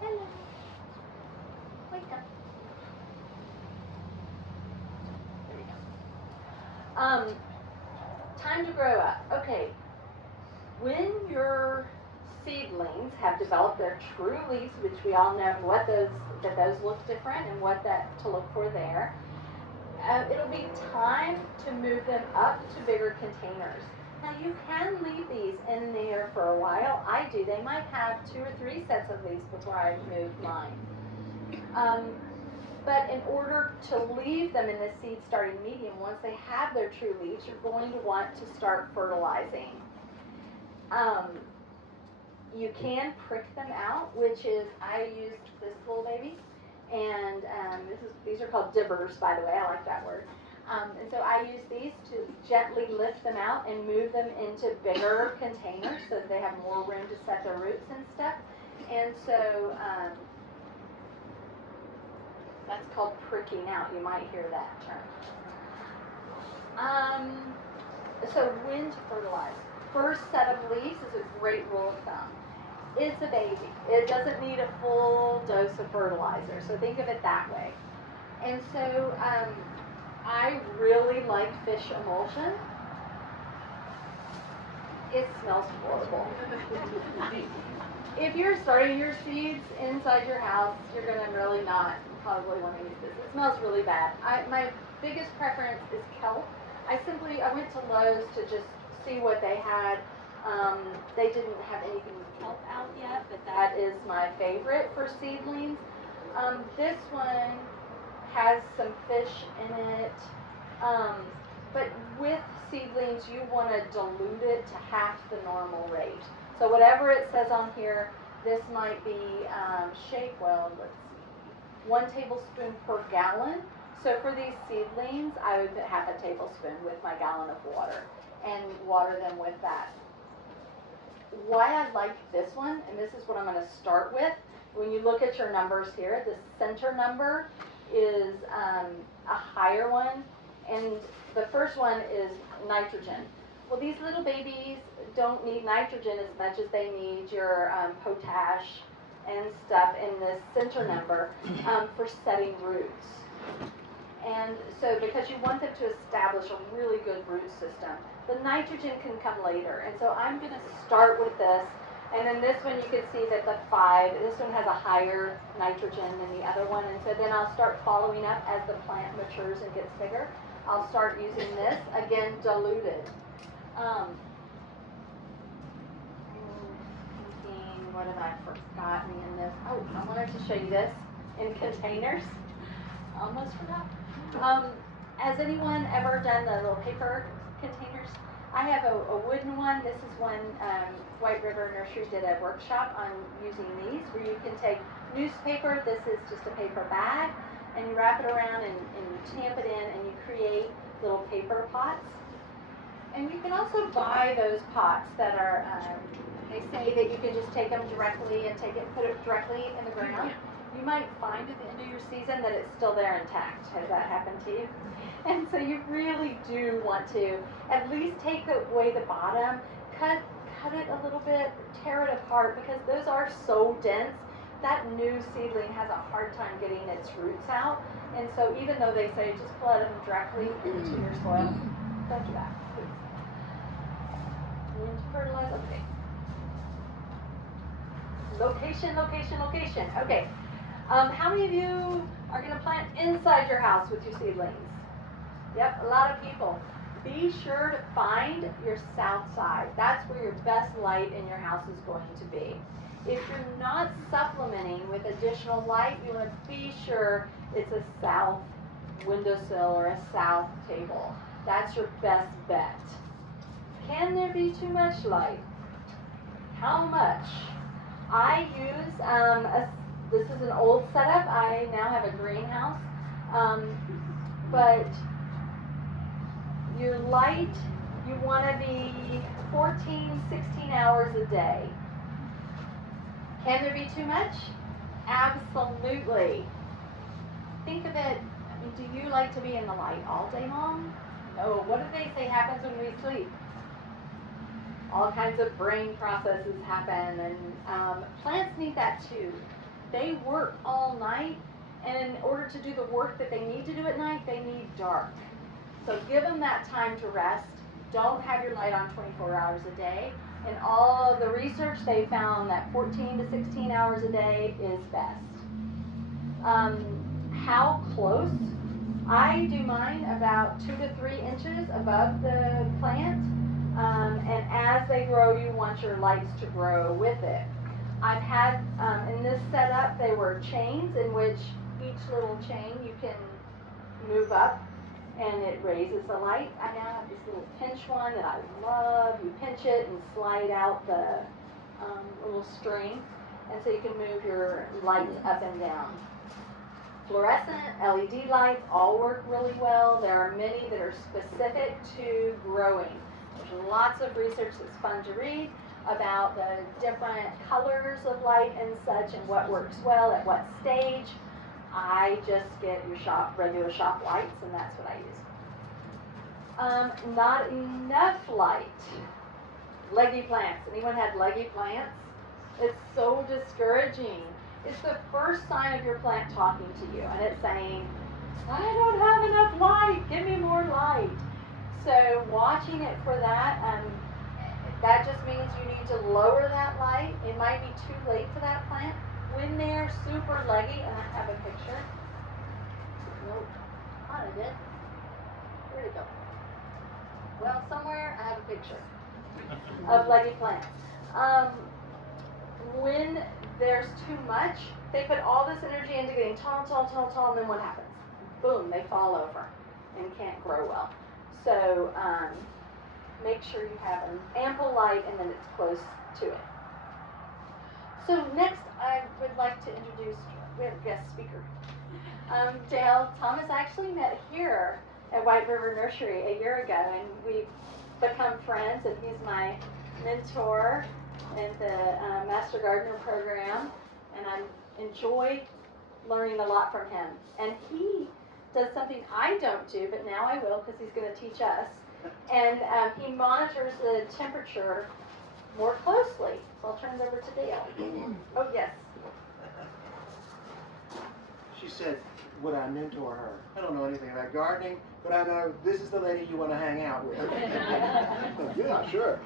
Hello. Wake up. There we go. Time to grow up. Okay. When your seedlings have developed their true leaves, which we all know what those look different and what that to look for there, it'll be time to move them up to bigger containers. Now you can leave these in there for a while. I do. They might have 2 or 3 sets of leaves before I move mine. But in order to leave them in the seed starting medium, once they have their true leaves, you're going to want to start fertilizing. You can prick them out, which is, I used this little baby, and these are called dibbers, by the way. I like that word. And so I use these to gently lift them out and move them into bigger containers so that they have more room to set their roots and stuff. And so that's called pricking out. You might hear that term. So when to fertilize? First set of leaves is a great rule of thumb. It's a baby. It doesn't need a full dose of fertilizer. So think of it that way. And so I really like fish emulsion. It smells horrible. If you're starting your seeds inside your house, you're going to really not probably want to use this. It smells really bad. My biggest preference is kelp. I went to Lowe's to just see what they had. They didn't have anything with kelp out yet, but that is my favorite for seedlings. This one has some fish in it, but with seedlings you want to dilute it to half the normal rate. So whatever it says on here, this might be let's see, 1 tablespoon per gallon. So for these seedlings, I would put half a tablespoon with my gallon of water and water them with that. Why I like this one, and this is what I'm going to start with, when you look at your numbers here, the center number is a higher one, and the first one is nitrogen. Well, these little babies don't need nitrogen as much as they need your potash and stuff in this center number for setting roots. And so because you want them to establish a really good root system, the nitrogen can come later. And so I'm going to start with this. And then this one you can see that the 5, this one has a higher nitrogen than the other one. And so then I'll start following up as the plant matures and gets bigger. I'll start using this, again diluted. What have I forgotten in this? Oh, I wanted to show you this in containers. Almost forgot. Has anyone ever done the little paper containers? I have a wooden one. This is one White River Nursery did a workshop on using these, where you can take newspaper. This is just a paper bag, and you wrap it around and you tamp it in, and you create little paper pots. And you can also buy those pots that are, they say that you can just take them directly and put it directly in the ground. You might find at the end of your season that it's still there intact. Has that happened to you? And so you really do want to at least take away the bottom, cut it a little bit, tear it apart, because those are so dense. That new seedling has a hard time getting its roots out. And so even though they say just flood them directly into your soil, don't do that, please. And fertilize, okay. Location. Okay. How many of you are going to plant inside your house with your seedlings? Yep, a lot of people. Be sure to find your south side. That's where your best light in your house is going to be. If you're not supplementing with additional light, you want to be sure it's a south windowsill or a south table. That's your best bet. Can there be too much light? How much? I use this is an old setup. I now have a greenhouse, but your light, you want to be 14, 16 hours a day. Can there be too much? Absolutely. Think of it, do you like to be in the light all day long? No. What do they say happens when we sleep? All kinds of brain processes happen, and plants need that too. They work all night, and in order to do the work that they need to do at night, they need dark. So give them that time to rest. Don't have your light on 24 hours a day. In all of the research, they found that 14 to 16 hours a day is best. How close? I do mine about 2 to 3 inches above the plant. And as they grow, you want your lights to grow with it. I've had, in this setup, they were chains in which each little chain you can move up and it raises the light. I now have this little pinch one that I love. You pinch it and slide out the little string, and so you can move your lights up and down. Fluorescent, LED lights all work really well. There are many that are specific to growing. There's lots of research that's fun to read about the different colors of light and such and what works well at what stage. I just get your regular shop lights, and that's what I use. Not enough light. Leggy plants. Anyone had leggy plants? It's so discouraging. It's the first sign of your plant talking to you, and it's saying, I don't have enough light, give me more light. So watching it for that, that just means you need to lower that light. It might be too late for that plant. When they're super leggy, and I have a picture. Nope, I did. Where'd it go? Well, somewhere I have a picture of leggy plants. When there's too much, they put all this energy into getting tall, tall, tall, tall, and then what happens? Boom, they fall over and can't grow well. So make sure you have an ample light and then it's close to it. So next I would like to introduce, we have a guest speaker. Dale Thomas actually met here at White River Nursery a year ago, and we've become friends, and he's my mentor in the Master Gardener program, and I enjoy learning a lot from him. And he does something I don't do, but now I will because he's going to teach us. And he monitors the temperature more closely. So I'll turn it over to Dale. Oh, yes. She said, would I mentor her? I don't know anything about gardening, but I know this is the lady you want to hang out with. Yeah, sure.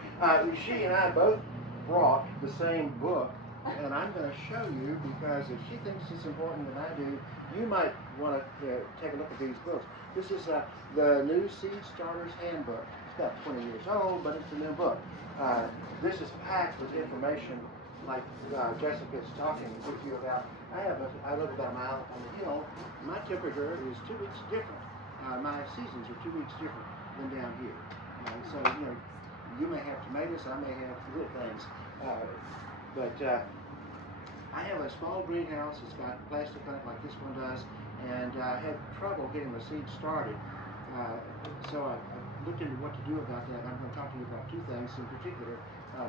She and I both brought the same book, and I'm going to show you because if she thinks it's important and I do, you might want to take a look at these books. This is the New Seed Starter's Handbook. It's about 20 years old, but it's a new book. This is packed with information like Jessica's talking with you about. I live about a mile on the hill. My temperature is 2 weeks different. My seasons are 2 weeks different than down here. So, you may have tomatoes, I may have little things. But I have a small greenhouse. It's got plastic on it like this one does, and I had trouble getting the seeds started. So I looked into what to do about that. I'm going to talk to you about two things in particular,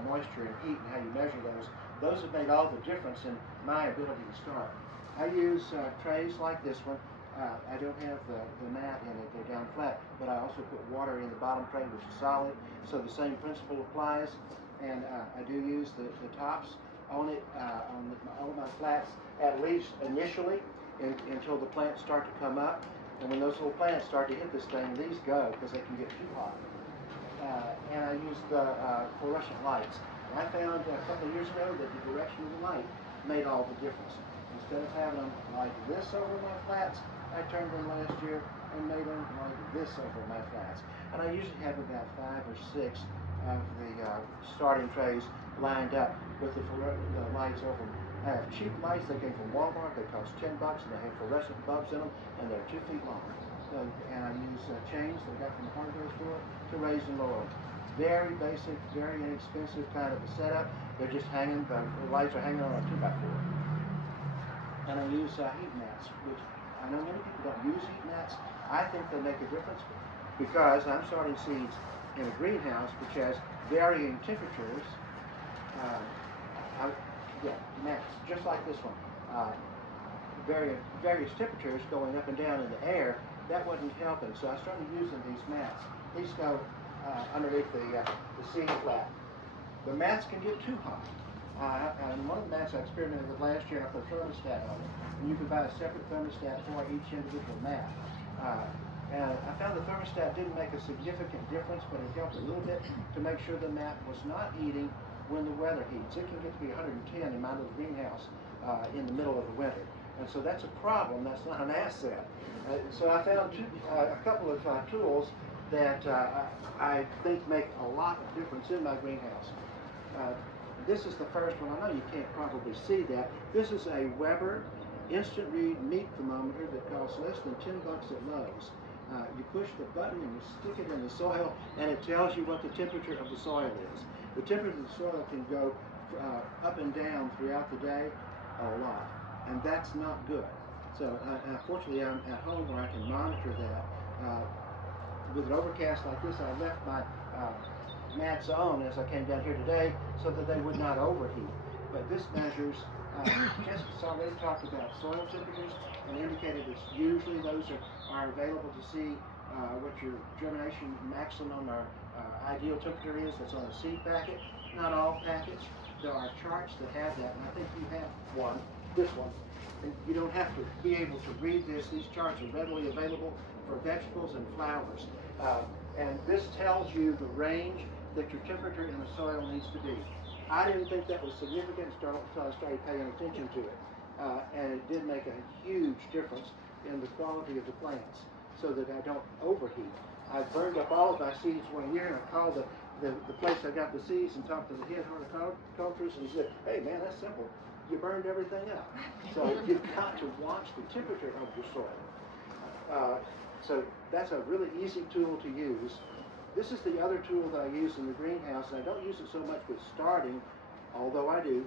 moisture and heat and how you measure those. Those have made all the difference in my ability to start. I use trays like this one. I don't have the mat in it, they're down flat, but I also put water in the bottom tray, which is solid, so the same principle applies. And I do use the tops on it, on all my flats, at least initially, until the plants start to come up. And when those little plants start to hit this thing, these go, because they can get too hot. And I use the fluorescent lights. And I found a couple of years ago that the direction of the light made all the difference. Instead of having them like this over my flats, I turned them last year and made them like this over my flats. And I usually have about 5 or 6 of the starting trays lined up with the lights over them. I have cheap lights that came from Walmart. They cost $10 and they have fluorescent bulbs in them, and they're 2 feet long. And I use chains that I got from the hardware store to raise and lower them. Very basic, very inexpensive kind of a setup. They're just hanging, the lights are hanging on a 2x4. And I use heat mats, which I know many people don't use heat mats. I think they make a difference because I'm starting seeds in a greenhouse which has varying temperatures. Mats just like this one. Various temperatures going up and down in the air. That wasn't helping, so I started using these mats. These go underneath the seed flat. The mats can get too hot. And one of the mats I experimented with last year, I put a thermostat on it. And you could buy a separate thermostat for each individual mat. And I found the thermostat didn't make a significant difference, but it helped a little bit to make sure the mat was not heating when the weather heats. It can get to be 110 in my little greenhouse in the middle of the winter. And so that's a problem. That's not an asset. So I found a couple of tools that I think make a lot of difference in my greenhouse. This is the first one. I know you can't probably see that. This is a Weber instant read meat thermometer that costs less than $10 at Lowe's. You push the button and you stick it in the soil, and it tells you what the temperature of the soil is. The temperature of the soil can go up and down throughout the day a lot, and that's not good. So fortunately, I'm at home where I can monitor that. With an overcast like this, I left my mats on as I came down here today so that they would not overheat. But this measures, Jessica's already talked about soil temperatures and indicated that usually those are available to see what your germination maximum or ideal temperature is. That's on a seed packet. Not all packets. There are charts that have that, and I think you have one, this one. And you don't have to be able to read this. These charts are readily available for vegetables and flowers. And this tells you the range that your temperature in the soil needs to be. I didn't think that was significant until I started paying attention to it. And it did make a huge difference in the quality of the plants so that I don't overheat. I burned up all of my seeds one year, and I called the place I got the seeds and talked to the head horticulturist, and he said, "Hey man, that's simple. You burned everything up." So you've got to watch the temperature of your soil. So that's a really easy tool to use. This is the other tool that I use in the greenhouse, and I don't use it so much with starting, although I do.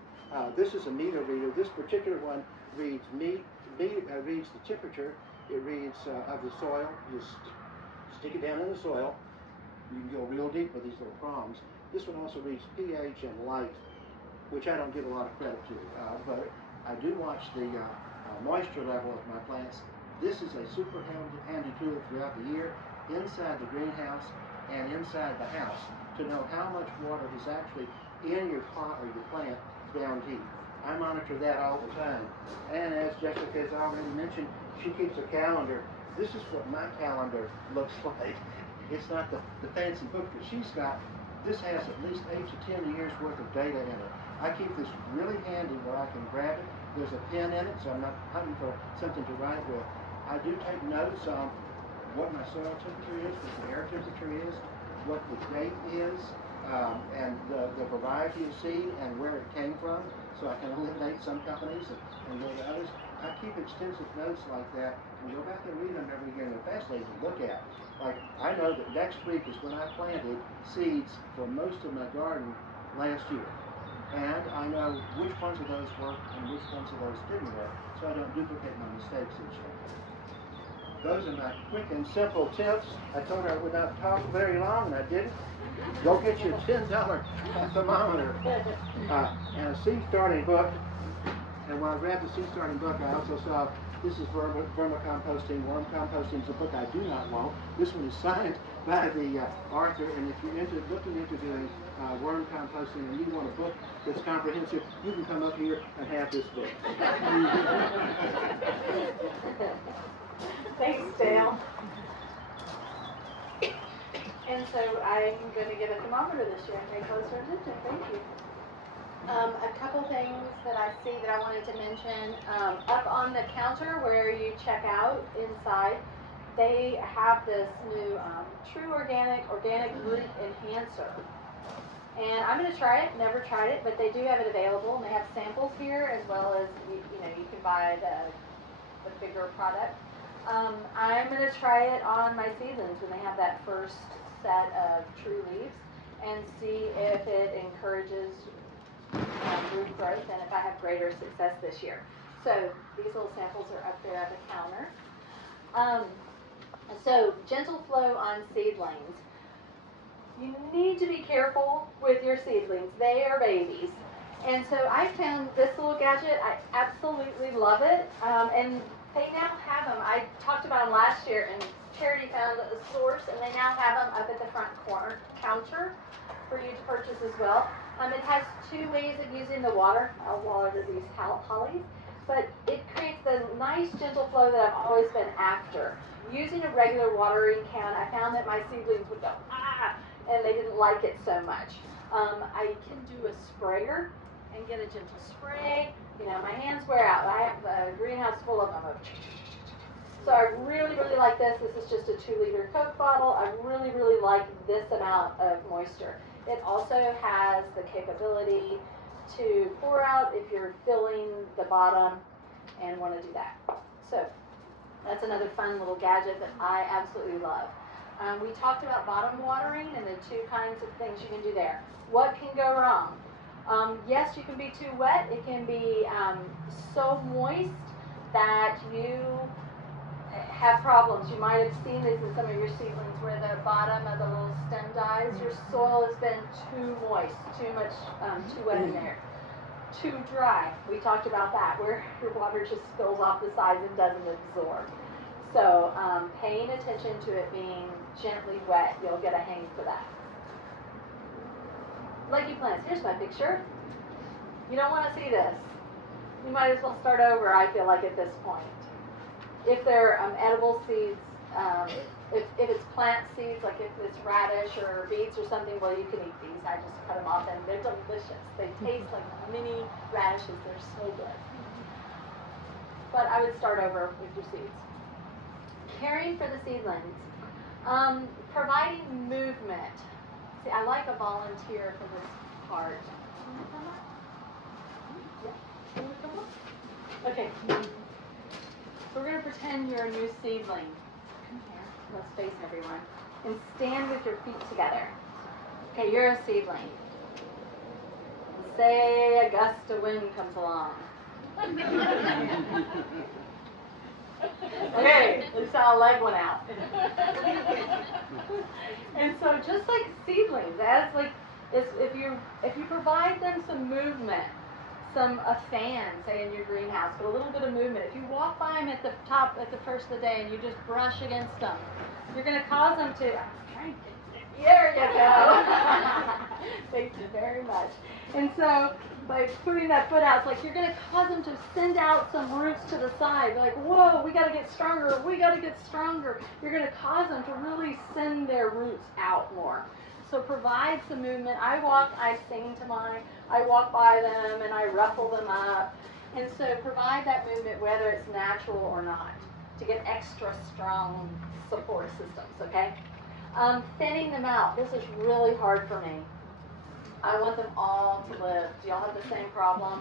This is a meter reader. This particular one reads reads the temperature. It reads of the soil. You stick it down in the soil. You can go real deep with these little prongs. This one also reads pH and light, which I don't give a lot of credit to, but I do watch the moisture level of my plants. This is a super handy tool throughout the year, inside the greenhouse and inside the house, to know how much water is actually in your pot or your plant down deep. I monitor that all the time. And as Jessica has already mentioned, she keeps a calendar. This is what my calendar looks like. It's not the fancy book that she's got. This has at least 8 to 10 years worth of data in it. I keep this really handy where I can grab it. There's a pen in it, so I'm not hunting for something to write with. I do take notes on what my soil temperature is, what the air temperature is, what the date is, and the variety of seed and where it came from, so I can eliminate some companies and go to others. I keep extensive notes like that and go back and read them every year, and they're fascinating to look at. Like, I know that next week is when I planted seeds for most of my garden last year. And I know which ones of those worked and which ones of those didn't work, so I don't duplicate my mistakes each year. Those are my quick and simple tips. I told her I would not talk very long, and I didn't. Go get your $10 thermometer and a seed starting book. And when I grabbed the seed starting book, I also saw this is vermicomposting. Worm composting is a book I do not want. This one is signed by the author, and if you're looking into doing worm composting and you want a book that's comprehensive, you can come up here and have this book. Thanks, Dale. And so I'm going to get a thermometer this year and pay closer attention. Thank you. A couple things that I see that I wanted to mention. Up on the counter where you check out inside, they have this new True Organic Root Enhancer. And I'm going to try it. Never tried it, but they do have it available, and they have samples here as well as you can buy the bigger product. I'm going to try it on my seedlings when they have that first set of true leaves and see if it encourages root growth and if I have greater success this year. So these little samples are up there at the counter. So gentle flow on seedlings. You need to be careful with your seedlings. They are babies. And so I found this little gadget. I absolutely love it. And they now have them. I talked about them last year, and Charity found a source, and they now have them up at the front corner counter for you to purchase as well. It has 2 ways of using the water. I'll water these hollies, but it creates the nice gentle flow that I've always been after. Using a regular watering can, I found that my seedlings would go, and they didn't like it so much. I can do a sprayer and get a gentle spray. My hands wear out. I have a greenhouse full of them. So I really, really like this. This is just a 2-liter Coke bottle. I really, really like this amount of moisture. It also has the capability to pour out if you're filling the bottom and want to do that. So that's another fun little gadget that I absolutely love. We talked about bottom watering and the 2 kinds of things you can do there. What can go wrong? Yes, you can be too wet. It can be so moist that you have problems. You might have seen this in some of your seedlings where the bottom of the little stem dies. Your soil has been too moist, too much, too wet in there. Too dry. We talked about that, where your water just spills off the sides and doesn't absorb. So paying attention to it being gently wet, you'll get a hang for that. Leggy plants. Here's my picture. You don't want to see this. You might as well start over, I feel like, at this point. If they're edible seeds, if it's plant seeds, like if it's radish or beets or something, well, you can eat these. I just cut them off and they're delicious. They taste like mini radishes. They're so good. But I would start over with your seeds. Caring for the seedlings. Providing movement. See, I like a volunteer for this part. Okay. So we're going to pretend you're a new seedling. Come here. Let's face everyone. And stand with your feet together. Okay, you're a seedling. Say a gust of wind comes along. Okay, at least our leg went out. And so just like seedlings, as like if you provide them some movement, a fan, say in your greenhouse, but a little bit of movement. If you walk by them at the top at the first of the day and you just brush against them, you're going to cause them to. There you go. Thank you very much. And so by putting that foot out, it's like you're going to cause them to send out some roots to the side. They're like, whoa, we got to get stronger. We got to get stronger. You're going to cause them to really send their roots out more. So provide some movement. I sing to mine. I walk by them and I ruffle them up. And so provide that movement whether it's natural or not to get extra strong support systems, okay? Thinning them out. This is really hard for me. I want them all to live. Do y'all have the same problem?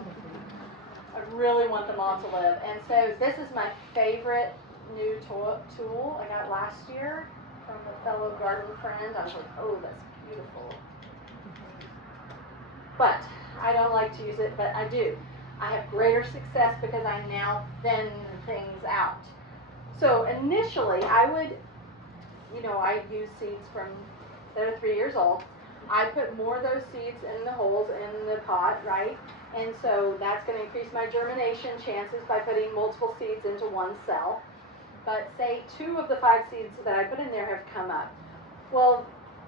I really want them all to live. And so this is my favorite new tool I got last year from a fellow garden friend. I was like, oh, that's beautiful. But I don't like to use it, but I do. I have greater success because I now thin things out. So initially, I use seeds from that are 3 years old. I put more of those seeds in the holes in the pot, right? And so that's going to increase my germination chances by putting multiple seeds into one cell. But say 2 of the 5 seeds that I put in there have come up. Well,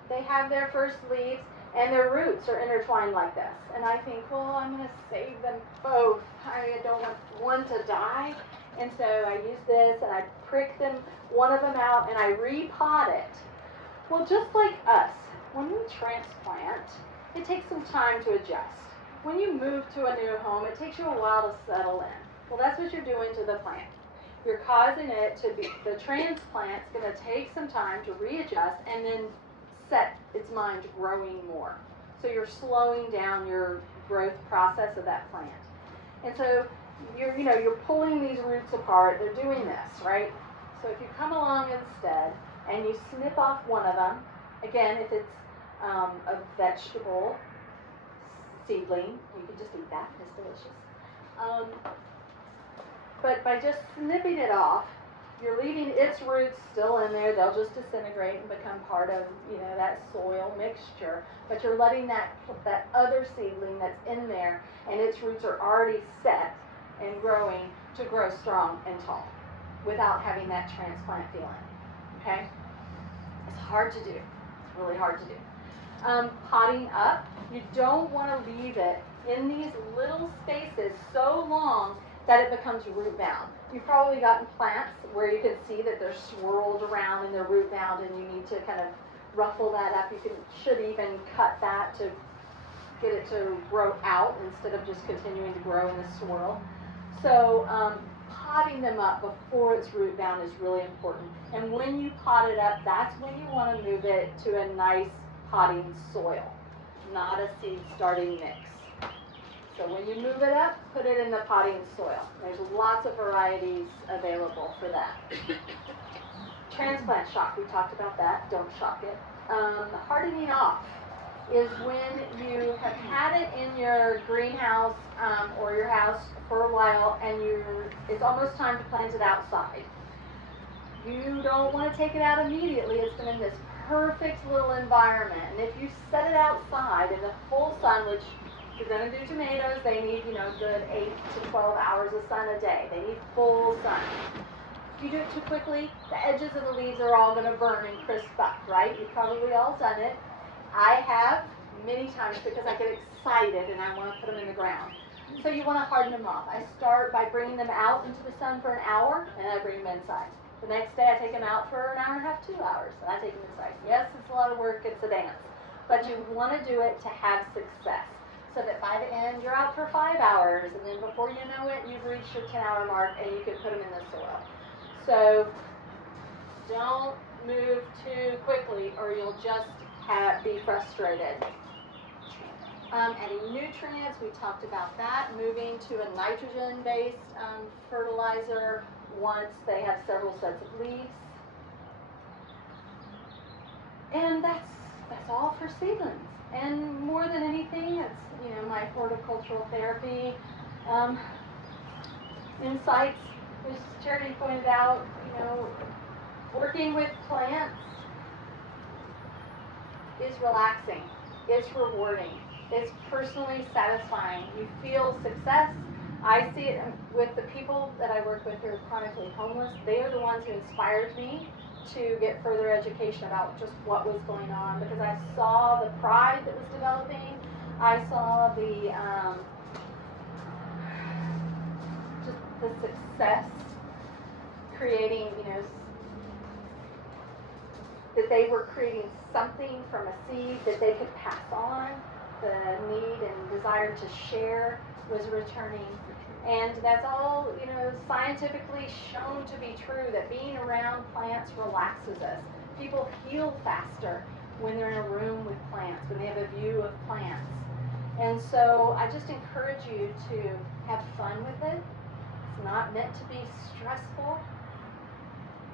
they have their first leaves and their roots are intertwined like this. And I think, well, I'm going to save them both. I don't want one to die. And so I use this and I prick one of them out and I repot it. Well, just like us, when we transplant, it takes some time to adjust. When you move to a new home, it takes you a while to settle in. Well, that's what you're doing to the plant. You're causing it to be, the transplant's going to take some time to readjust and then set its mind to growing more. So you're slowing down your growth process of that plant. And so you're pulling these roots apart. They're doing this, right? So if you come along instead and you snip off one of them, again, if it's a vegetable seedling, you can just eat that. It's delicious. But by just snipping it off, you're leaving its roots still in there. They'll just disintegrate and become part of that soil mixture. But you're letting that other seedling that's in there and its roots are already set and growing to grow strong and tall without having that transplant feeling. Okay? It's hard to do. It's really hard to do. Potting up, you don't want to leave it in these little spaces so long that it becomes root bound. You've probably gotten plants where you can see that they're swirled around and they're root bound and you need to kind of ruffle that up. You should even cut that to get it to grow out instead of just continuing to grow in the swirl. So potting them up before it's root down is really important. And when you pot it up, that's when you want to move it to a nice potting soil, not a seed starting mix. So when you move it up, put it in the potting soil. There's lots of varieties available for that. Transplant shock, we talked about that, don't shock it. Hardening off is when you have had it in your greenhouse or your house for a while and it's almost time to plant it outside. You don't want to take it out immediately. It's been in this perfect little environment, and if you set it outside in the full sun, which if you're going to do tomatoes, they need, good 8 to 12 hours of sun a day. They need full sun. If you do it too quickly, the edges of the leaves are all going to burn and crisp up, right? You've probably all done it. I have many times because I get excited and I want to put them in the ground. So you want to harden them off. I start by bringing them out into the sun for an hour, and I bring them inside. The next day I take them out for an hour and a half, 2 hours, and I take them inside. Yes, it's a lot of work, it's a dance, but you want to do it to have success. So that by the end you're out for 5 hours, and then before you know it, you've reached your 10-hour mark and you can put them in the soil. So don't move too quickly or you'll just be frustrated. Adding nutrients, we talked about that. Moving to a nitrogen-based fertilizer once they have several sets of leaves. And that's all for seedlings. And more than anything, it's my horticultural therapy insights. As Charity pointed out, working with plants is relaxing. It's rewarding. It's personally satisfying. You feel success. I see it with the people that I work with who are chronically homeless. They are the ones who inspired me to get further education about just what was going on, because I saw the pride that was developing. I saw the just the success creating, that they were creating something from a seed that they could pass on. The need and desire to share was returning. And that's all, scientifically shown to be true, that being around plants relaxes us. People heal faster when they're in a room with plants, when they have a view of plants. And so I just encourage you to have fun with it. It's not meant to be stressful.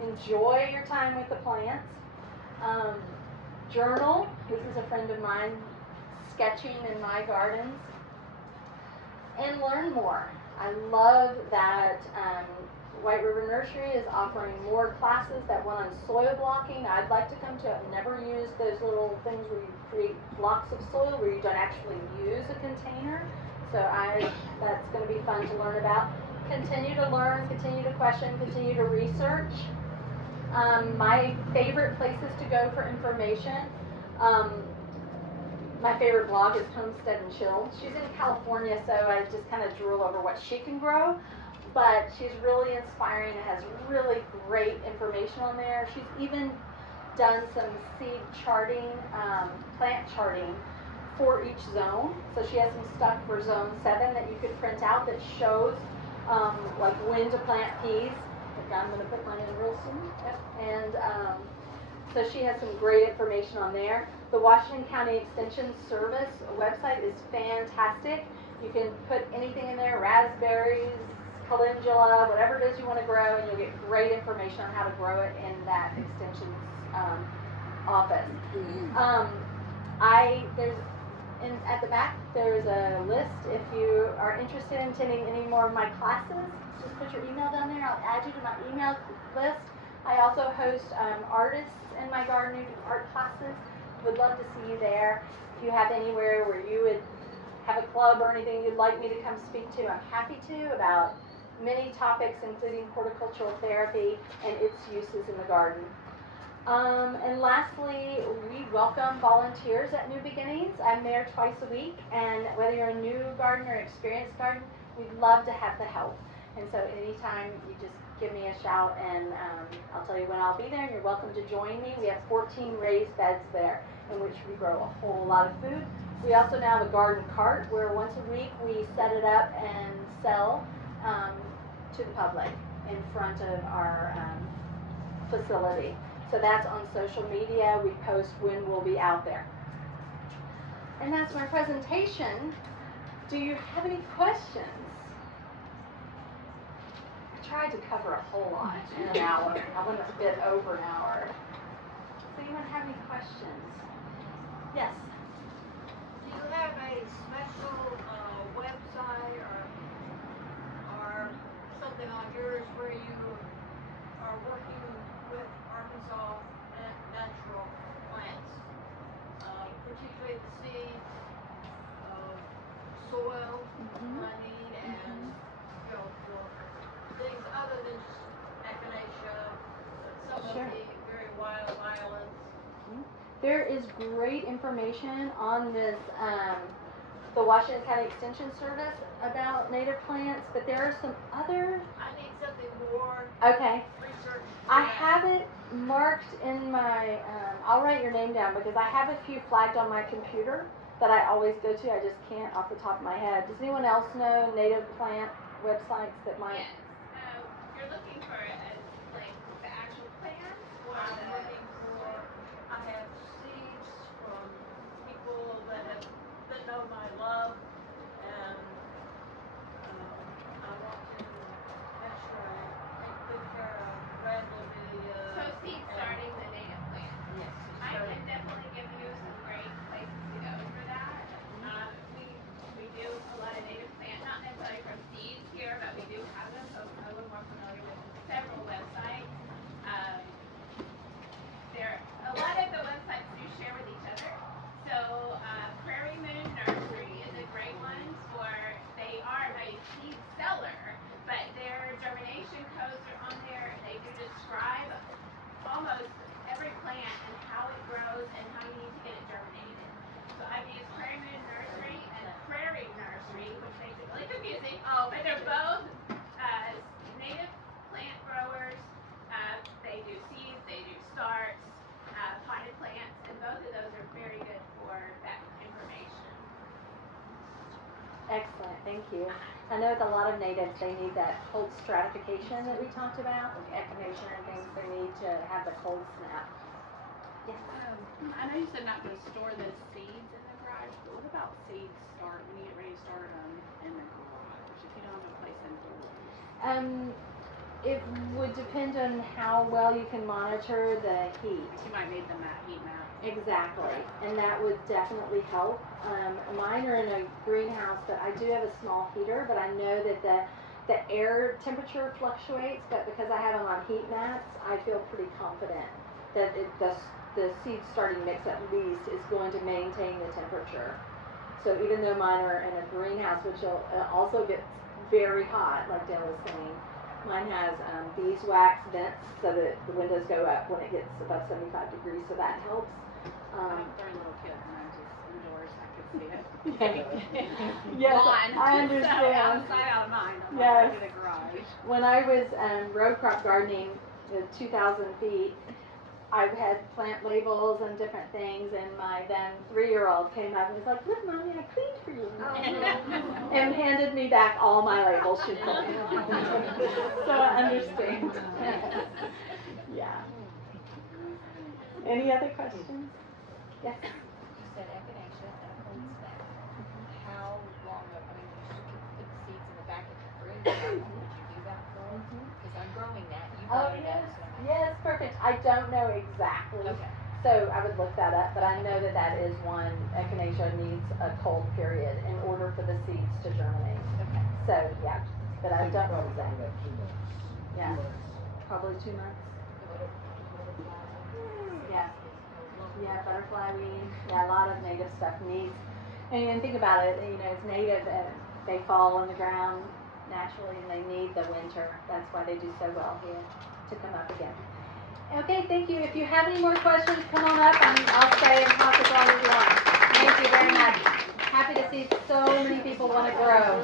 Enjoy your time with the plants. Journal. This is a friend of mine sketching in my gardens. And learn more. I love that White River Nursery is offering more classes. That one on soil blocking, I'd like to come to. I've never used those little things where you create blocks of soil where you don't actually use a container. So that's going to be fun to learn about. Continue to learn, continue to question, continue to research. My favorite places to go for information. My favorite blog is Homestead and Chill. She's in California, so I just kind of drool over what she can grow. But she's really inspiring and has really great information on there. She's even done some seed charting, plant charting for each zone. So she has some stuff for zone 7 that you could print out that shows like when to plant peas. I'm going to put mine in real soon. Yep. And so she has some great information on there. The Washington County Extension Service website is fantastic. You can put anything in there, raspberries, calendula, whatever it is you want to grow, and you'll get great information on how to grow it in that extension office. At the back, there's a list. If you are interested in attending any more of my classes, just put your email down there. I'll add you to my email list. I also host artists in my garden who do art classes. Would love to see you there. If you have anywhere where you would have a club or anything you'd like me to come speak to, I'm happy to, about many topics, including horticultural therapy and its uses in the garden. And lastly, we welcome volunteers at New Beginnings. I'm there twice a week, and whether you're a new gardener or experienced gardener, we'd love to have the help. And so anytime, you just give me a shout, and I'll tell you when I'll be there, and you're welcome to join me. We have 14 raised beds there in which we grow a whole lot of food. We also now have a garden cart where once a week we set it up and sell to the public in front of our facility. So that's on social media. We post when we'll be out there. And that's my presentation. Do you have any questions? I tried to cover a whole lot in an hour. I went a bit over an hour. Does anyone have any questions? Yes. Do you have a special website or something on yours where you are working with Arkansas natural plants, particularly the seeds, soil, money, and the things other than just echinacea, but some of the very wild islands? There is great information on this, the Washington County Extension Service about native plants, but there are some other. I need something more Okay. research. I have it marked in my, I'll write your name down because I have a few flagged on my computer that I always go to. I just can't off the top of my head. Does anyone else know native plant websites that might? Yes. You're looking for like the actual plants or I'm looking for, I have seeds from people that know my love, and I want to make sure I take good care of red lobelia. So seed starting the native plant. Yes. I can definitely give you some great places to go for that. We do a lot of native plant, not necessarily from seeds here, but we do have them, so I'm a little more familiar with several websites. A lot of the websites do share with each other. So Prairie Moon Nursery is a great one they are a seed seller, but their germination codes are on there. They do describe almost every plant and how it grows and how you need to get it germinated. So I've used Prairie Moon Nursery and Prairie Nursery, which makes it really confusing. But they're both native plant growers. They do seeds, they do starts, potted plants, and both of those are very good for that information. Excellent, thank you. I know with a lot of natives, they need that cold stratification that we talked about, with echinacea and things. They need to have the cold snap. Yes. I know you said not to store the seeds in the garage, but what about seeds when you get ready to start them in the garage, if you don't have a place indoors? It would depend on how well you can monitor the heat. You might need them at heat map. Exactly, and that would definitely help. Mine are in a greenhouse, but I do have a small heater, but I know that the air temperature fluctuates, but because I have them on heat mats, I feel pretty confident that the seed starting mix at least is going to maintain the temperature. So even though mine are in a greenhouse, which also gets very hot, like Dale was saying, mine has beeswax vents so that the windows go up when it gets above 75 degrees, so that helps. I have 3 little kids and I'm just indoors, I could see it. Yes, Gone. I understand. So outside, out of mind. I'm Yes. not in a garage. When I was row crop gardening the 2,000 feet, I had plant labels and different things, and my then 3-year-old came up and was like, "Look, Mommy, I cleaned for you," and handed me back all my labels she pulled. So I understand. Yeah. Any other questions? Yes. You said echinacea and a cold snap. How long you should put the seeds in the back of the fridge. How long would you do that for? Because I'm growing that. You brought it up, so Yes, perfect. I don't know exactly. Okay. So I would look that up, but I know that is one. Echinacea needs a cold period in order for the seeds to germinate. Okay. So yeah, but I don't know Probably exactly. about 2 months. Yeah. 2 months. Probably 2 months. Yeah. Yeah, butterfly weed. Yeah, a lot of native stuff needs. And think about it, it's native and they fall in the ground naturally and they need the winter. That's why they do so well here to come up again. Okay, thank you. If you have any more questions, come on up and I'll stay and talk as long as you want. Thank you very much. Happy to see so many people want to grow.